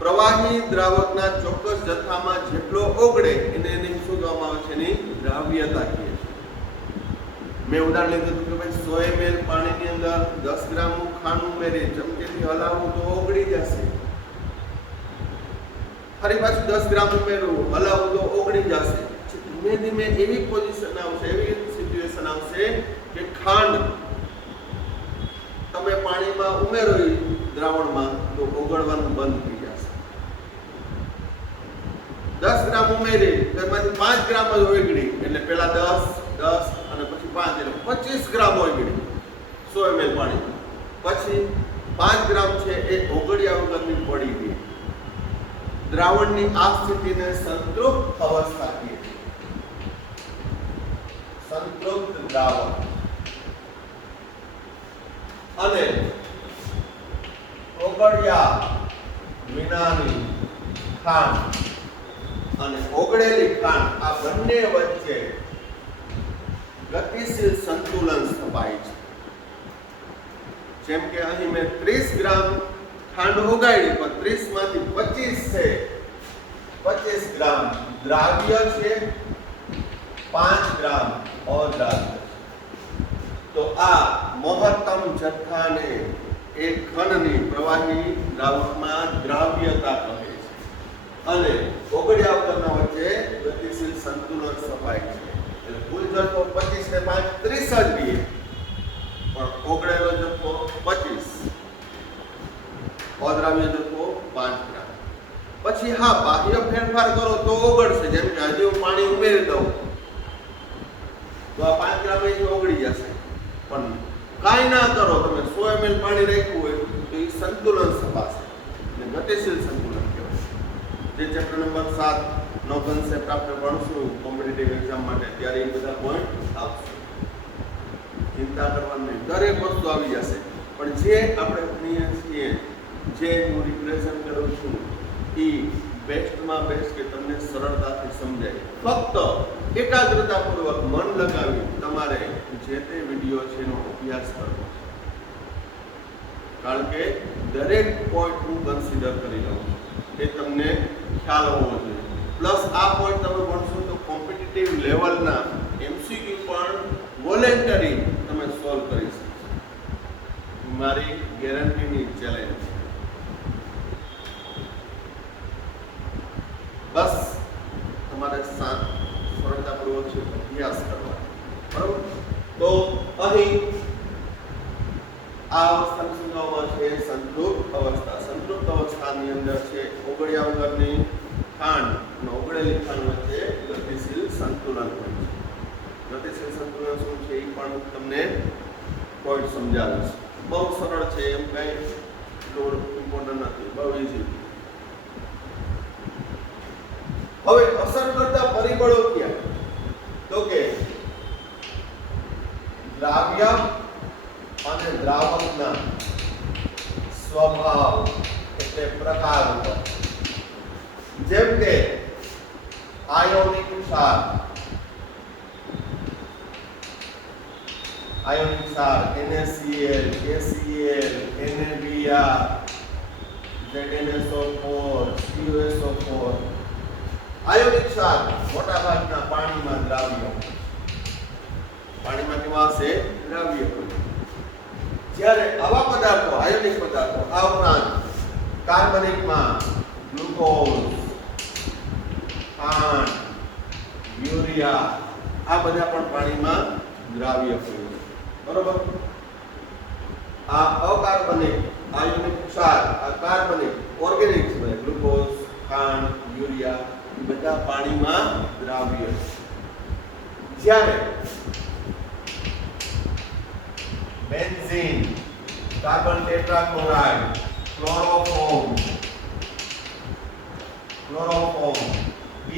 પ્રવાહી દ્રાવકના ચોક્કસ જથ્થામાં જેટલો ઓગળે એને શું કહેવામાં આવે છે? એની દ્રાવ્યતા કહીએ છીએ. મેં ઉદાહરણ લીધું કે ભાઈ 100 ml પાણીની અંદર 10 ગ્રામ ખાંડ ઉમેરી ચમચીથી હલાવવું તો ઓગળી જશે. ફરી પાછું 10 ગ્રામ ઉમેરવું, હલાવવું તો ઓગળી જશે. ધીમે ધીમે એવી પોઝિશન આવશે, એવી સિચ્યુએશન આવશે કે ખાંડ તમે પાણીમાં ઉમેરો દ્રાવણમાં તો ઓગળવાનું બંધ થઈ જશે. 10 ગ્રામ ઉમેરી તો એમાંથી 5 ગ્રામ જ ઓગળી, એટલે પેલા 10 અને પછી 5 એટલે 25 ગ્રામ ઓગળી 100 ml પાણી. પછી 5 ગ્રામ છે એ ઓગળ્યા વગરની પડી ગઈ. દ્રાવણની આ સ્થિતિને સંતૃપ્ત અવસ્થા કહીએ છીએ. સંતૃપ્ત દ્રાવણ. અને ઓગળ્યા વિનાની ખાંડ અને ઓગળેલી ખાંડ આ બંને વચ્ચે ગતિશીલ સંતુલન સ્થપાય છે. જેમ કે અહીં મેં 30 ગ્રામ ખાંડ ઓગાળી, પણ 30 માંથી 25 છે, 25 ગ્રામ દ્રાવ્ય છે, 5 ગ્રામ અદ્રાવ્ય. તો આ મહત્તમ જથ્થાને એક ઘનની પ્રવાહી દ્રાવકમાં દ્રાવ્યતા કહે છે. અને ઓગળ્યા વગરના વચ્ચે ગતિશીલ સંતુલન સ્થપાય છે. એટલે કુલ જથ્થો 25 ને 5 30 જ રહીએ, પણ ઓગળેલો જથ્થો 25, અદ્રાવ્ય જથ્થો 5 ગ્રામ. પછી હા, બાહ્ય ફેરફાર કરો તો ઓગળશે. જેમ કે હજી હું પાણી ઉમેરી દઉં તો આ 5 ગ્રામ અહીં ઓગળી જશે. પણ કાંઈ ના કરો, તમે 100 ml પાણી રાખ્યું હોય તો એ સંતુલન સ્થપાશે, એટલે ગતિશીલ સંતુલન કહેવાય. જે ચેપ્ટર નંબર 7 નો કન્સેપ્ટ આપણે ભણશું કોમ્પિટિટિવ એક્ઝામ માટે, ત્યારે એ બધા પોઈન્ટ આવશે. ચિંતા કરવાની નહીં, દરેક વસ્તુ આવી જશે. પણ જે આપણે ભણીએ છીએ, જે હું રિપ્રેઝન્ટ કરું છું, એ બેસ્ટમાં બેસ્ટ કે તમને સરળતાથી સમજાય. ફક્ત એકાગ્રતાપૂર્વક મન લગાવી તમારે જે તે વિડીયો છે એનો અભ્યાસ કરવો. કારણ કે દરેક પોઈન્ટ હું કન્સિડર કરી લઉં છું, એ તમને ખ્યાલ હોવો જોઈએ. પ્લસ આ પોઈન્ટ તમે ભણશો તો કોમ્પિટિટિવ લેવલના કરી તમે સોલ્વ કરી શકશો. મારી ગેરંટીની ચેલેન્જ. બસ તમારે સરળતાપૂર્વક અભ્યાસ કરવાનો. બરોબર? તો અહીં આ અવસ્થાને સમજાવવામાં છે સંતૃપ્ત અવસ્થા. સંતૃપ્ત અવસ્થાની અંદર છે ઓગળ્યા વગરની ખાંડ અને ઓગળેલી ખાંડ વચ્ચે ગતિશીલ સંતુલન હોય છે. ગતિશીલ સંતુલન શું છે એ પણ તમને પોઈન્ટ સમજાવીશ. બહુ સરળ છે, એમ કઈ ઇમ્પોર્ટન્ટ નથી, બહુ ઈઝી. હવે અસર કરતા પરિબળો ક્યાં? તો કે દ્રાવ્ય અને દ્રાવકના સ્વભાવ એટલે પ્રકાર ઉપર. જેમ કે આયોનિક ક્ષાર, NaCl, KCl, NaBr, ZnSO4, CuSO4. Ionic ક્ષાર મોટા ભાગના પાણીમાં દ્રાવ્ય, પાણીમાં કેવા હશે? દ્રાવ્ય. જ્યારે આવા પદાર્થો, આયોનિક પદાર્થો, આ ઉપરાંત કાર્બનિકમાં ગ્લુકોઝ, ખાંડ, યુરિયા, આ બધા પણ પાણીમાં દ્રાવ્ય હોય. બરોબર? આ અકાર્બનિક આયોનિક ક્ષાર, આ કાર્બનિક ઓર્ગેનિક છે, ગ્લુકોઝ, ખાંડ, યુરિયા, એ બધા પાણીમાં દ્રાવ્ય. જ્યારે benzene, carbon tetrachloride, chloroform,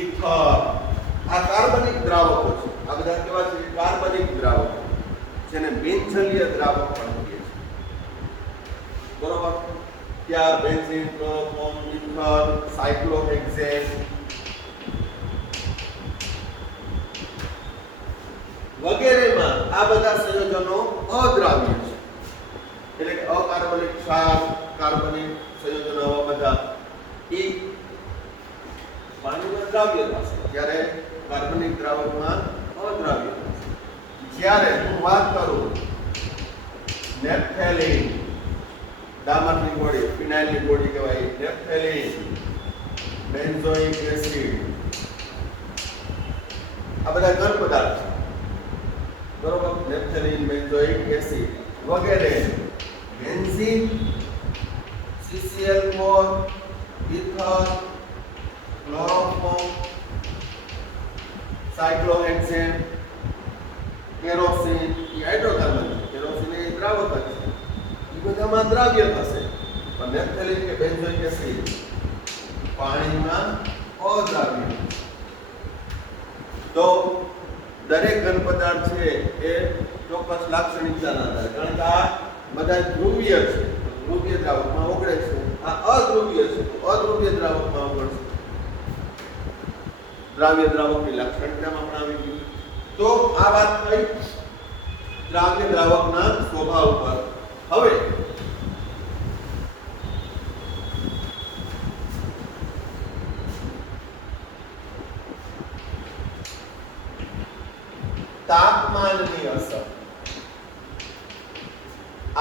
ether, આ કાર્બનિક દ્રાવકો છે. આ બધા કેવા છે? કાર્બનિક દ્રાવકો, જેને બિનજલીય દ્રાવક પણ કહીએ છીએ. બરોબર? ત્યાં બેન્ઝીન, ક્લોરોફોર્મ, ઇથર, સાયક્લોહેક્સેન વગેરેમાં આ બધા સંયોજનો અદ્રાવ્ય છે. એટલે કે અકાર્બનિક ક્ષાર, કાર્બનિક સંયોજનો આવા બધા એ પાણીમાં દ્રાવ્ય થશે, જ્યારે કાર્બનિક દ્રાવકમાં અદ્રાવ્ય થશે. જ્યારે હું વાત કરું નેપ્થેલિન, ડામરની ગોળી, ફિનાઇલની ગોળી કહેવાય, નેપ્થેલિન, બેન્ઝોઇક એસિડ, આ બધા ઘન પદાર્થ છે. બરોબર? નેપ્થેલિન, બેન્ઝોઇક એસિડ વગેરે, benzene, CCl4, ether, chloroform, cyclohexane, kerosene, એ હાઇડ્રોકાર્બન છે. કેરોસીન એ દ્રાવક છે. એ બધામાં દ્રાવ્ય થશે. પણ નેપ્થેલિન કે બેન્ઝોઇક એસિડ પાણીમાં અદ્રાવ્ય. તો દરેક ઘન પદાર્થ છે એ ચોક્કસ લાક્ષણિકતાના આધારે, કારણ કે આ બધા ધ્રુવીય છે, ધ્રુવીય દ્રાવકમાં ઓગળે છે. આ અધ્રુવીય છે, અધ્રુવીય દ્રાવકમાં ઓગળશે. દ્રાવ્ય દ્રાવકની લાક્ષણિકતામાં પણ આવી ગયું. તો આ વાત થઈ દ્રાવ્ય દ્રાવકના સ્વભાવ ઉપર. હવે તાપમાનની અસર.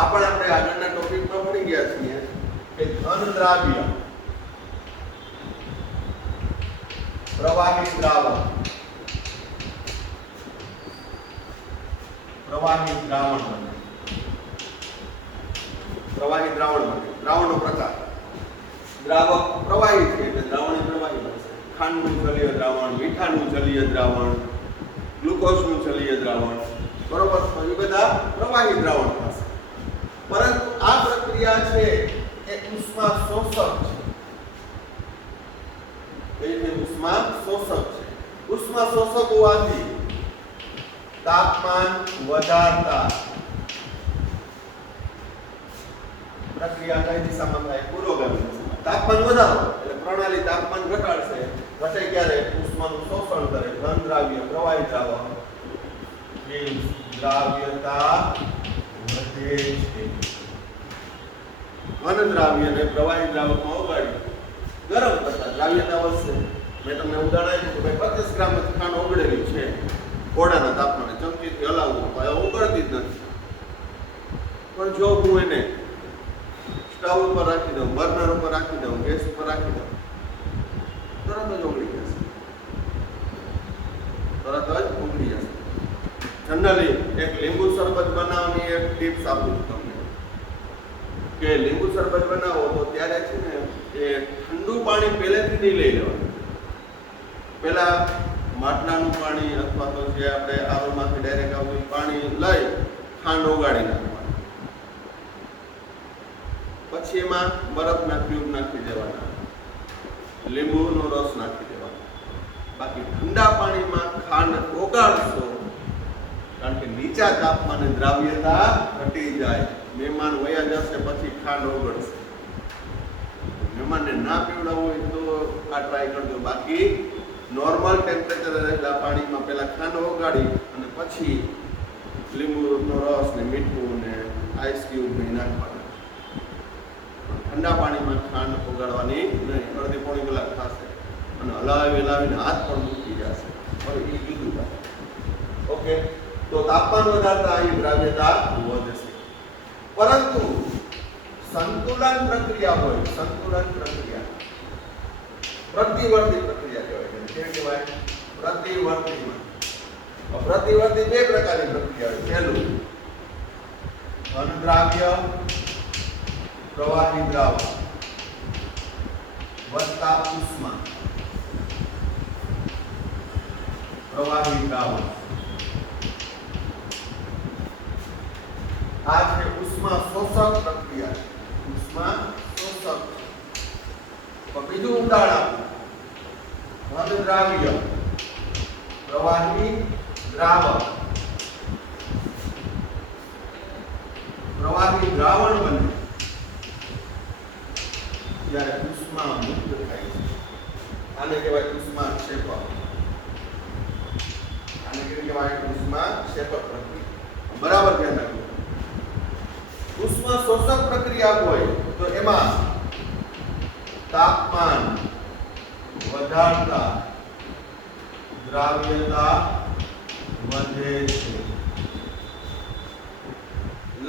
આપણે આગળના ટોપિકમાં ભણી ગયા છીએ કે ઘન દ્રાવ્ય, પ્રવાહી દ્રાવક, પ્રવાહી દ્રાવણ બને. પ્રવાહી દ્રાવણ બને. દ્રાવણનો પ્રકાર. દ્રાવક પ્રવાહી છે એટલે દ્રાવણી પ્રવાહી બનશે. ખાંડનું જલીય દ્રાવણ, મીઠાનું જલીય દ્રાવણ, ગ્લુકોઝનું જલીય દ્રાવણ. બરોબર? તો એ બધા પ્રવાહી દ્રાવણ થશે. પરંતુ આ પ્રક્રિયા છે એ ઉષ્મા શોષક છે. ઉષ્મા શોષક છે. ઉષ્મા શોષક હોવાથી તાપમાન વધારતા પ્રક્રિયા કઈ દિશામાં થાય? પુરોગામી દિશામાં. તાપમાન વધારો એટલે પ્રણાલી તાપમાન ઘટાડશે. ઘટે ક્યારે? ઉષ્માનું શોષણ કરે. ઘન દ્રાવ્ય, પ્રવાહી દ્રાવક, એ દ્રાવ્યતા વધે છે. ઘન દ્રાવ્ય ને પ્રવાહી દ્રાવકમાં ઓગાળી ગરમ કરતા દ્રાવ્યતા વધશે. મેં તમને ઉદાહરણ આપ્યું કે 25 ગ્રામ ખાંડ ઓગળેલી છે, ઘોડાના તાપમાને ચમચીથી હલાવવું, ઓગળે જો હું એને સ્ટવ ઉપર રાખી દઉં, બર્નર ઉપર રાખી દઉં, ગેસ ઉપર રાખી દઉં, તરત જ ઓગળી જશે, તરત જ ઓગળી જશે. જનરલી એક લીંબુ શરબત બનાવવાની એક ટિપ્સ આપું છું તમને કે લીંબુ શરબત બનાવો તો ત્યારે છે ને એ ઠંડુ પાણી પહેલેથી નહીં લઈ લેવાનું. પહેલા માટલાનું પાણી અથવા તો જે આપણે આરોમાંથી ડાયરેક્ટ આવતું પાણી લઈ ખાંડ ઓગાળી નાખવાનું, પછી એમાં બરફના ક્યુબ નાખી દેવાના, લીંબુનો રસ નાખી દેવાનો. બાકી ઠંડા પાણીમાં ખાંડ ઓગાળશો, કારણ કે નીચા તાપમાને દ્રાવ્યતા ઘટી જાય, મહેમાન વયા જશે પછી ખાંડ ઓગળશે. મહેમાનને ના પીવડાવવું હોય તો આ ટ્રાય કરજો. બાકી નોર્મલ ટેમ્પરેચર રહેલા પાણીમાં પહેલા ખાંડ ઓગાળી અને પછી લીંબુનો રસ ને મીઠું ને આઈસ ક્યુબ ને નાખવાના. ઠંડા પાણીમાં ખાંડ ઓગાળવાની નહીં. અડધી પોણી કલાક થશે અને હલાવીને હાથ પણ મૂકી જશે. હવે એ કીધું થાય. ઓકે, તો તાપમાન વધારતા અહીં દ્રાવ્યતા વધશે. પરંતુ સંતુલન પ્રક્રિયા હોય, સંતુલન પ્રક્રિયા પ્રતિવર્તી પ્રક્રિયા કહેવાય. કેવી કહેવાય? પ્રતિવર્તીમાં. પ્રતિવર્તી બે પ્રકારની પ્રક્રિયા હોય. પહેલું ઘન દ્રાવ્ય પ્રવાહી દ્રાવણ વત્તા ઉષ્મા પ્રવાહી દ્રાવણ. આ છે ઉષ્મા શોષક પ્રક્રિયા. ઉષ્મા શોષક. બીજું ઉદાહરણ ઘન દ્રાવ્ય પ્રવાહી દ્રાવક. પ્રવાહી દ્રાવણ બને જ્યારે ઉષ્મા મુક્ત થાય છે. આને કહેવાય ઉષ્મા ક્ષેપક. આને કહેવાય ઉષ્મા ક્ષેપક પ્રક્રિયા. બરાબર ધ્યાન રાખજો. ઉષ્મા શોષક પ્રક્રિયા હોય તો એમાં તાપમાન વધારતા દ્રાવ્યતા વધે છે.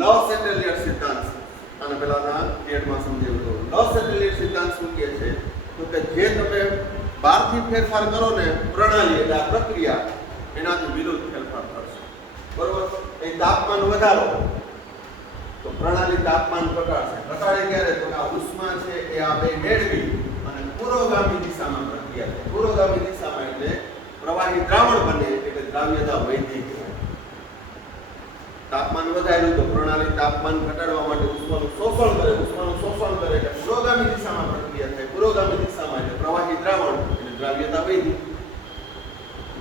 લોસ એટેલિયર સિદ્ધાંત, અને પેલાના ટેડમાં સમજાવ્યું હતું. લોસ એટેલિયર સિદ્ધાંત શું કહે છે? તો કે જે તમે બહારથી ફેરફાર કરો ને પ્રણાલી એટલે આ પ્રક્રિયા, એનાથી વિરુદ્ધ ફેરફાર કરશે. બરોબર? એ તાપમાન વધારો તો પ્રણાલી તાપમાન ઘટાડશે. ઘટાડે ક્યારે? તો આ ઉષ્મા છે એ આ બે મેળવી અને પુરોગામી દિશામાં પ્રક્રિયા થાય. પુરોગામી દિશામાં એટલે પ્રવાહી દ્રાવણ બને એટલે દ્રાવ્યતા વૈધી કહેવાય. તાપમાન વધાર્યું તો પ્રણાલી તાપમાન ઘટાડવા માટે ઉષ્માનું શોષણ કરે. ઉષ્માનું શોષણ કરે એટલે પુરોગામી દિશામાં પ્રક્રિયા થાય. પુરોગામી દિશામાં એટલે પ્રવાહી દ્રાવણ એટલે દ્રાવ્યતા વૈધી.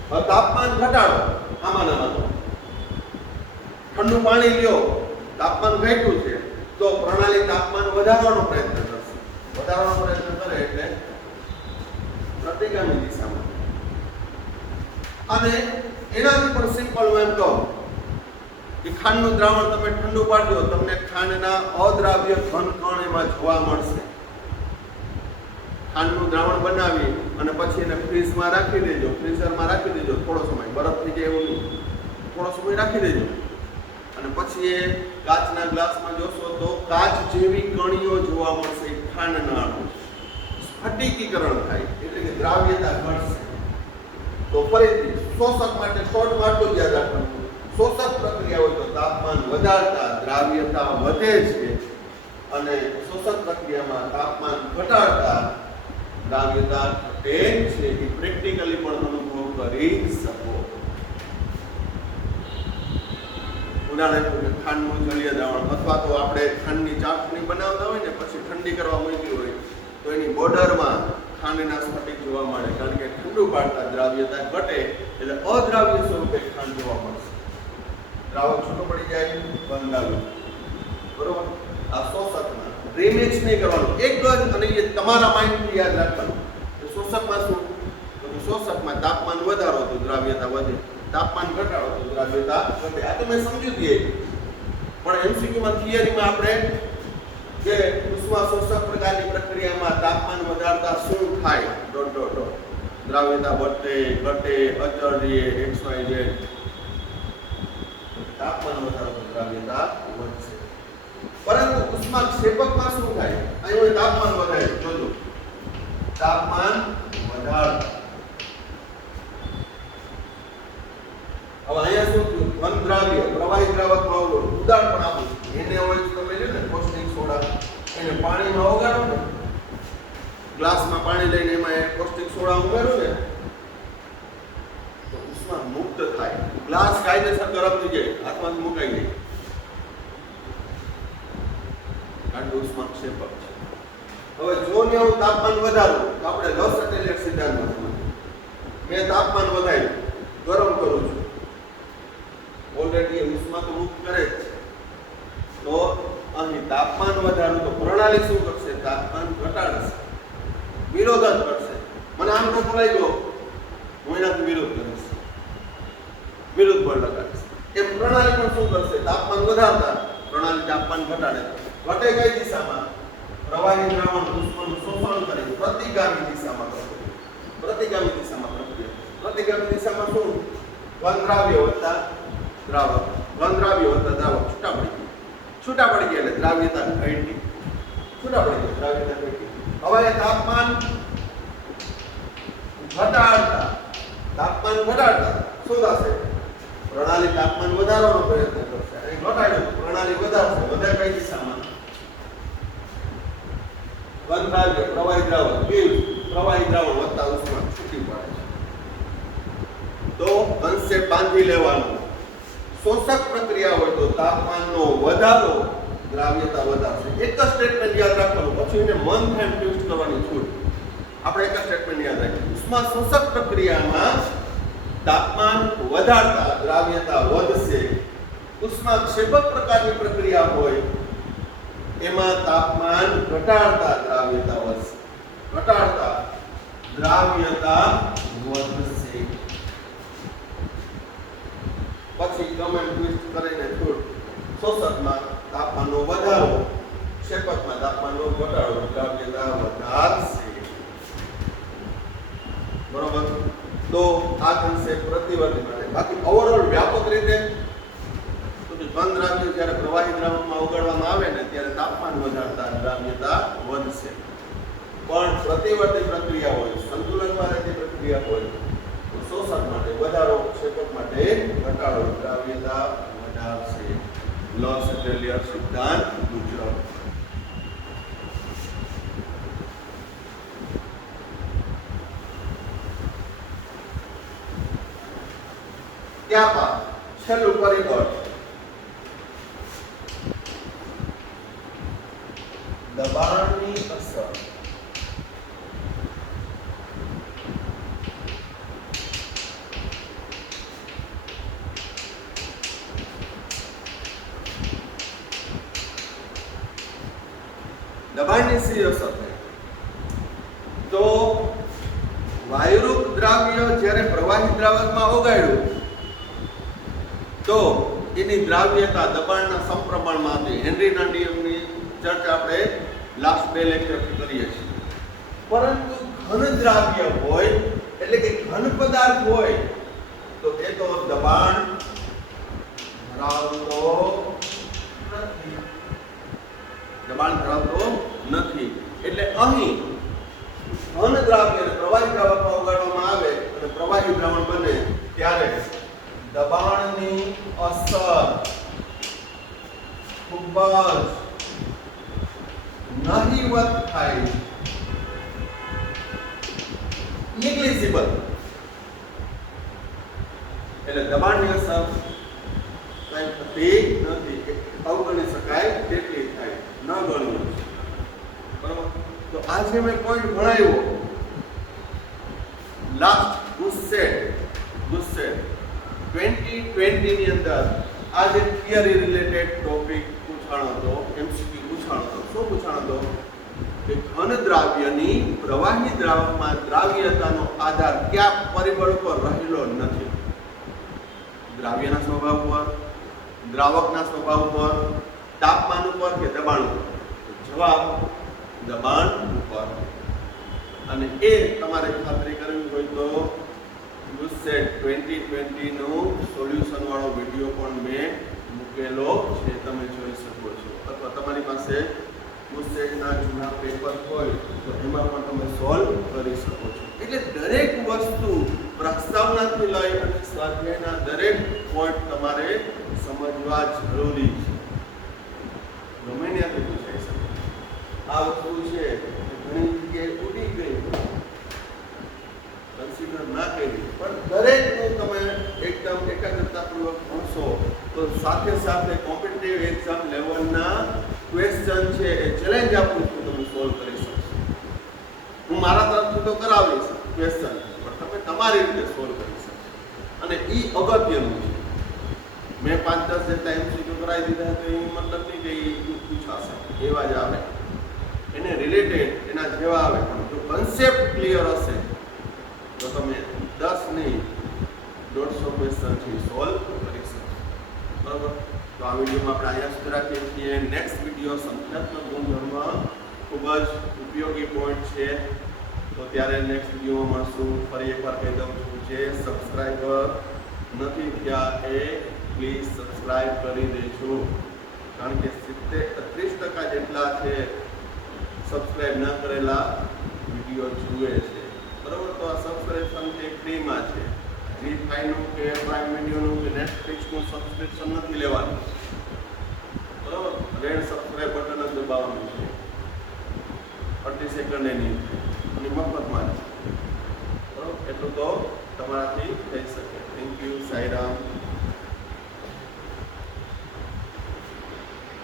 હવે તાપમાન ઘટાડો. આમાં ઠંડુ પાણી લ્યો, તાપમાન ઘટ્યું છે તો પ્રણાલી તાપમાન વધારવાનો પ્રયત્ન કરશે. વધારવાનો પ્રયત્ન કરે એટલે પ્રતિગામી દિશામાં. અને એનાથી પણ સિમ્પલ હું એમ કહું કે ખાંડનું દ્રાવણ તમે ઠંડુ પાડજો, તમને ખાંડના અદ્રાવ્ય ઘન કણ એમાં જોવા મળશે. ખાંડનું દ્રાવણ બનાવી અને પછી એને ફ્રીઝમાં રાખી દેજો, ફ્રીઝરમાં રાખી દેજો થોડો સમય, બરફ થઈ જાય એવું નહીં, થોડો સમય રાખી દેજો. અને પછી એ કાચના ગ્લાસમાં જોશો તો કાચ જેવી કણીઓ જોવા મળશે. ખાંડના અણુ સ્ફટિકીકરણ થાય એટલે કે દ્રાવ્યતા ઘટશે. તો ફરીથી શોષક માટે શોર્ટમાં આટલું જ યાદ રાખવાનું. શોષક પ્રક્રિયા હોય તો તાપમાન વધારતા દ્રાવ્યતા વધે છે અને શોષક પ્રક્રિયામાં તાપમાન ઘટાડતા દ્રાવ્યતા ઘટે છે. એ પ્રેક્ટિકલી પણ અનુભવ કરી શકો. ઉદાહરણ તરીકે ખાંડનું જલીય દ્રાવણ અથવા તો આપણે ખાંડની ચાસણી બનાવતા હોય ને પછી ઠંડી કરવા મૂકી હોય તો એની બોર્ડરમાં ખાંડના સ્ફટિક જોવા મળે, કારણ કે ઠંડુ પાડતા દ્રાવ્યતા ઘટે એટલે અદ્રાવ્ય સ્વરૂપે ખાંડ જોવા મળશે. દ્રાવક છૂટો પડી જાય, બંધાવું. બરોબર? આ શોષકમાં રિમિક્સ નહીં કરવાનું, એક જ. અને એ તમારા માઇન્ડથી યાદ રાખવાનું. શોષકમાં શું? તો શોષકમાં તાપમાન વધારો તો દ્રાવ્યતા વધે, તાપમાન ઘટાડો તો દ્રાવ્યતા ઘટે. આ તો મેં સમજી દઈએ, પણ એમસીક્યુમાં થિયરીમાં આપણે જે ઉષ્મા શોષક પ્રકારની પ્રક્રિયામાં તાપમાન વધારતા શું થાય? ડોટ ડોટ ડોટ દ્રાવ્યતા વધે, ઘટે, અચળ રહે, XYZ. તાપમાન વધારો તો દ્રાવ્યતા વધશે. ઉષ્માક્ષેપકમાં શું થાય? અહીં હું તાપમાન વધાર્યું, જોજો તાપમાન વધારતા. હવે અહીંયા શું થયું? ઘન દ્રાવ્ય પ્રવાહી દ્રાવકમાં ઉદાહરણ પણ આપું છું. એને હોય તો તમે લ્યો ને કોસ્ટિક સોડા, એને પાણીમાં ઓગાળો ને, ગ્લાસમાં પાણી લઈને એમાં કોસ્ટિક સોડા ઉમેરો ને તો ઉષ્મા મુક્ત થાય. ગ્લાસ કાયદેસર ગરમ થઈ જાય, હાથમાં મુકાઈ જાય, કારણ કે ઉષ્માક્ષેપક છે. હવે જો ને હું તાપમાન વધારું તો આપણે લસટેલિયર સિદ્ધાંતમાં સમજીએ. મેં તાપમાન વધાર્યું, ગરમ કરું છું, ઓલરેડી ઉષ્મા તો મુક્ત કરે જ છે. તો અહીં તાપમાન વધારું તો પ્રણાલી શું કરશે? તાપમાન ઘટાડશે, વિરોધ જ કરશે. મને આમ તો લાગ્યો, હું એનાથી વિરોધ કરીશ, વિરુદ્ધ બળ લગાડીશ. એમ પ્રણાલી પણ શું કરશે? તાપમાન વધારતા પ્રણાલી તાપમાન ઘટાડે. ઘટે કઈ દિશામાં? પ્રવાહી દ્રાવણ ઉષ્માનું શોષણ કરી પ્રતિગામી દિશામાં કરશે. પ્રતિગામી દિશામાં પ્રક્રિયા. પ્રતિગામી દિશામાં શું? ઘન દ્રાવ્ય વત્તા દ્રાવક, ઘન દ્રાવ્ય વત્તા દ્રાવક છૂટા પડી ગયા, એટલે દ્રાવ્યતા ઘટી. છૂટા પડી ગયા, દ્રાવ્યતા ઘટી. હવે તાપમાન ઘટાડતા શું થશે? પ્રણાલી તાપમાન વધારવાનો પ્રયત્ન કરશે. અહીં ઘટાડ્યું, પ્રણાલી વધારશે. વધે કઈ દિશામાં? ઘન દ્રાવ્ય પ્રવાહી દ્રાવક પ્રવાહી દ્રાવણ વત્તા ઉષ્મા છૂટી પડે છે. તો કન્સેપ્ટ બાંધી લેવાનો. શોષક પ્રક્રિયા હોય તો તાપમાનનો વધારો દ્રાવ્યતા વધારશે. એક જ સ્ટેટમેન્ટ યાદ રાખવાનું, પછી એને મન થાય ટ્વિસ્ટ કરવાની છૂટ. આપણે એક જ સ્ટેટમેન્ટ યાદ રાખીએ. ઉષ્મા શોષક પ્રક્રિયામાં તાપમાન વધારતા દ્રાવ્યતા વધશે. ઉષ્માક્ષેપક પ્રકારની પ્રક્રિયા હોય એમાં તાપમાન ઘટાડતા દ્રાવ્યતા વધશે. ઘટાડતા દ્રાવ્યતા વધશે. પછી કમેન્ટ ટ્વિસ્ટ કરીને છૂટ. શોષકમાં તાપમાનનો વધારો, ક્ષેપકમાં તાપમાનનો ઘટાડો, દ્રાવ્યતા વધારશે. બરોબર? તો આ કન્સેપ્ટ પ્રતિવર્તી માટે. બાકી ઓવરઓલ વ્યાપક રીતે તો ઘન દ્રાવ્ય જ્યારે પ્રવાહી દ્રાવકમાં ઓગાળવામાં આવે ને ત્યારે તાપમાન વધારતા દ્રાવ્યતા વધશે. પણ પ્રતિવર્તી પ્રક્રિયા હોય, સંતુલનમાં રહેતી પ્રક્રિયા હોય તો શોષક માટે વધારો, ક્ષેપક માટે ઘટાડો, દ્રાવ્યતા વધારશે. લસટેલિયર સિદ્ધાંત મુજબ. ત્યારબાદ છેલ્લું પરિબળ દબાણની અસર. દબાણની સી અસર થાય? તો વાયુરૂપ દ્રાવ્ય જ્યારે પ્રવાહી દ્રાવકમાં ઓગાળ્યું તો એની દ્રાવ્યતા દબાણના સમપ્રમાણમાં હતી. હેનરીના નિયમની ચર્ચા આપણે લાસ્ટ 2 લેક્ચરથી કરીએ છીએ. પરંતુ ઘન દ્રાવ્ય હોય એટલે કે ઘન પદાર્થ હોય તો એ તો દબાણ ધરાવતો નથી. દબાણ ધરાવતો નથી. એટલે અહીં ઘન દ્રાવ્યને પ્રવાહી દ્રાવકમાં ઓગાળવામાં આવે અને પ્રવાહી દ્રાવણ બને ત્યારે દબાણની અસર ખૂબ જ નહિવત થાય. નેગ્લિજિબલ. એટલે દબાણની અસર કઈ થતી નથી, અવગણી શકાય તેટલી થાય, ન ગણવું. બરાબર? તો આજે મેં પોઈન્ટ ભણાવ્યો લાસ્ટ ગુસ્સેટ 2020 ની અંદર આ જે થિયરી રિલેટેડ ટોપિક પૂછાણો હતો, એમસીક્યુ પૂછાણો હતો. શું પૂછાણો હતો? કે ઘન દ્રાવ્યની પ્રવાહી દ્રાવકમાં દ્રાવ્યતાનો આધાર કયા પરિબળ પર રહેલો નથી? દ્રાવ્યના સ્વભાવ પર, દ્રાવકના સ્વભાવ પર, તાપમાન ઉપર કે દબાણ ઉપર? જવાબ દબાણ ઉપર. અને એ તમારે ખાતરી કરવી હોય તો યુસેટ 2020 નું સોલ્યુશન વાળો વિડિયો પણ મેં મૂકેલો છે, તમે જોઈ શકો છો. અથવા તમારી પાસે ગુસ્સેટના જૂના પેપર હોય તો એમાં પણ તમે સોલ્વ કરી શકો છો. એટલે દરેક વસ્તુ પ્રસ્તાવનાથી લઈ અને સ્વાધ્યાયના દરેક પોઈન્ટ તમારે સમજવા જરૂરી છે. ગમે ત્યાંથી પૂછાઈ શકે. આ વસ્તુ છે ઘણી જગ્યાએ ઉડી ગઈ, કન્સિડર ના કરી, પણ દરેકનું તમે એકદમ એકાગ્રતાપૂર્વક ભણશો તો સાથે સાથે કોમ્પિટિટિવ એક્ઝામ લેવલના ક્વેશ્ચન છે એ ચેલેન્જ આપું છું, તમે સોલ્વ કરી શકશો. હું મારા તરફથી તો કરાવીશ ક્વેશ્ચન, પણ તમે તમારી રીતે સોલ્વ કરી શકશો. અને એ અગત્યનું છે. મેં 5-10 જેટલા MCQ કરાવી દીધા તો એ મતલબ નહીં કે એ પૂછાશે, એવા જ આવે, એને રિલેટેડ એના જેવા આવે. પણ જો કન્સેપ્ટ ક્લિયર હશે તો તમે 10 નહીં 150 ક્વેશ્ચનથી સોલ્વ કરી શકશો. બરાબર? તો આ વિડીયોમાં આપણે અહીંયા સુધી રાખીએ છીએ. નેક્સ્ટ વિડીયો સંખ્યાત્મક ગુણધર્મ ખૂબ જ ઉપયોગી પોઈન્ટ છે, તો ત્યારે નેક્સ્ટ વિડીયોમાં મળશું. ફરી એકવાર કહી દઉં છું, જે સબસ્ક્રાઈબર નથી થયા એ પ્લીઝ સબસ્ક્રાઈબ કરી દેજો, કારણ કે 30% જેટલા છે સબસ્ક્રાઈબ ન કરેલા વિડીયો જુએ છે. બરાબર? તો આ સબસ્ક્રિપ્શન એ ફ્રીમાં છે. જી5નું કે પ્રાઇમ વિડીયોનું કે નેટફ્લિક્સનું સબસ્ક્રિપ્શન નથી લેવાનું. બરાબર? રેડ સબસ્ક્રાઇબ બટન જ દબાવવાનું છે, 30 સેકન્ડ એની, અને મફતમાં જ. બરાબર? એટલું તો તમારાથી થઈ શકે. Thank you. સાઈરામ.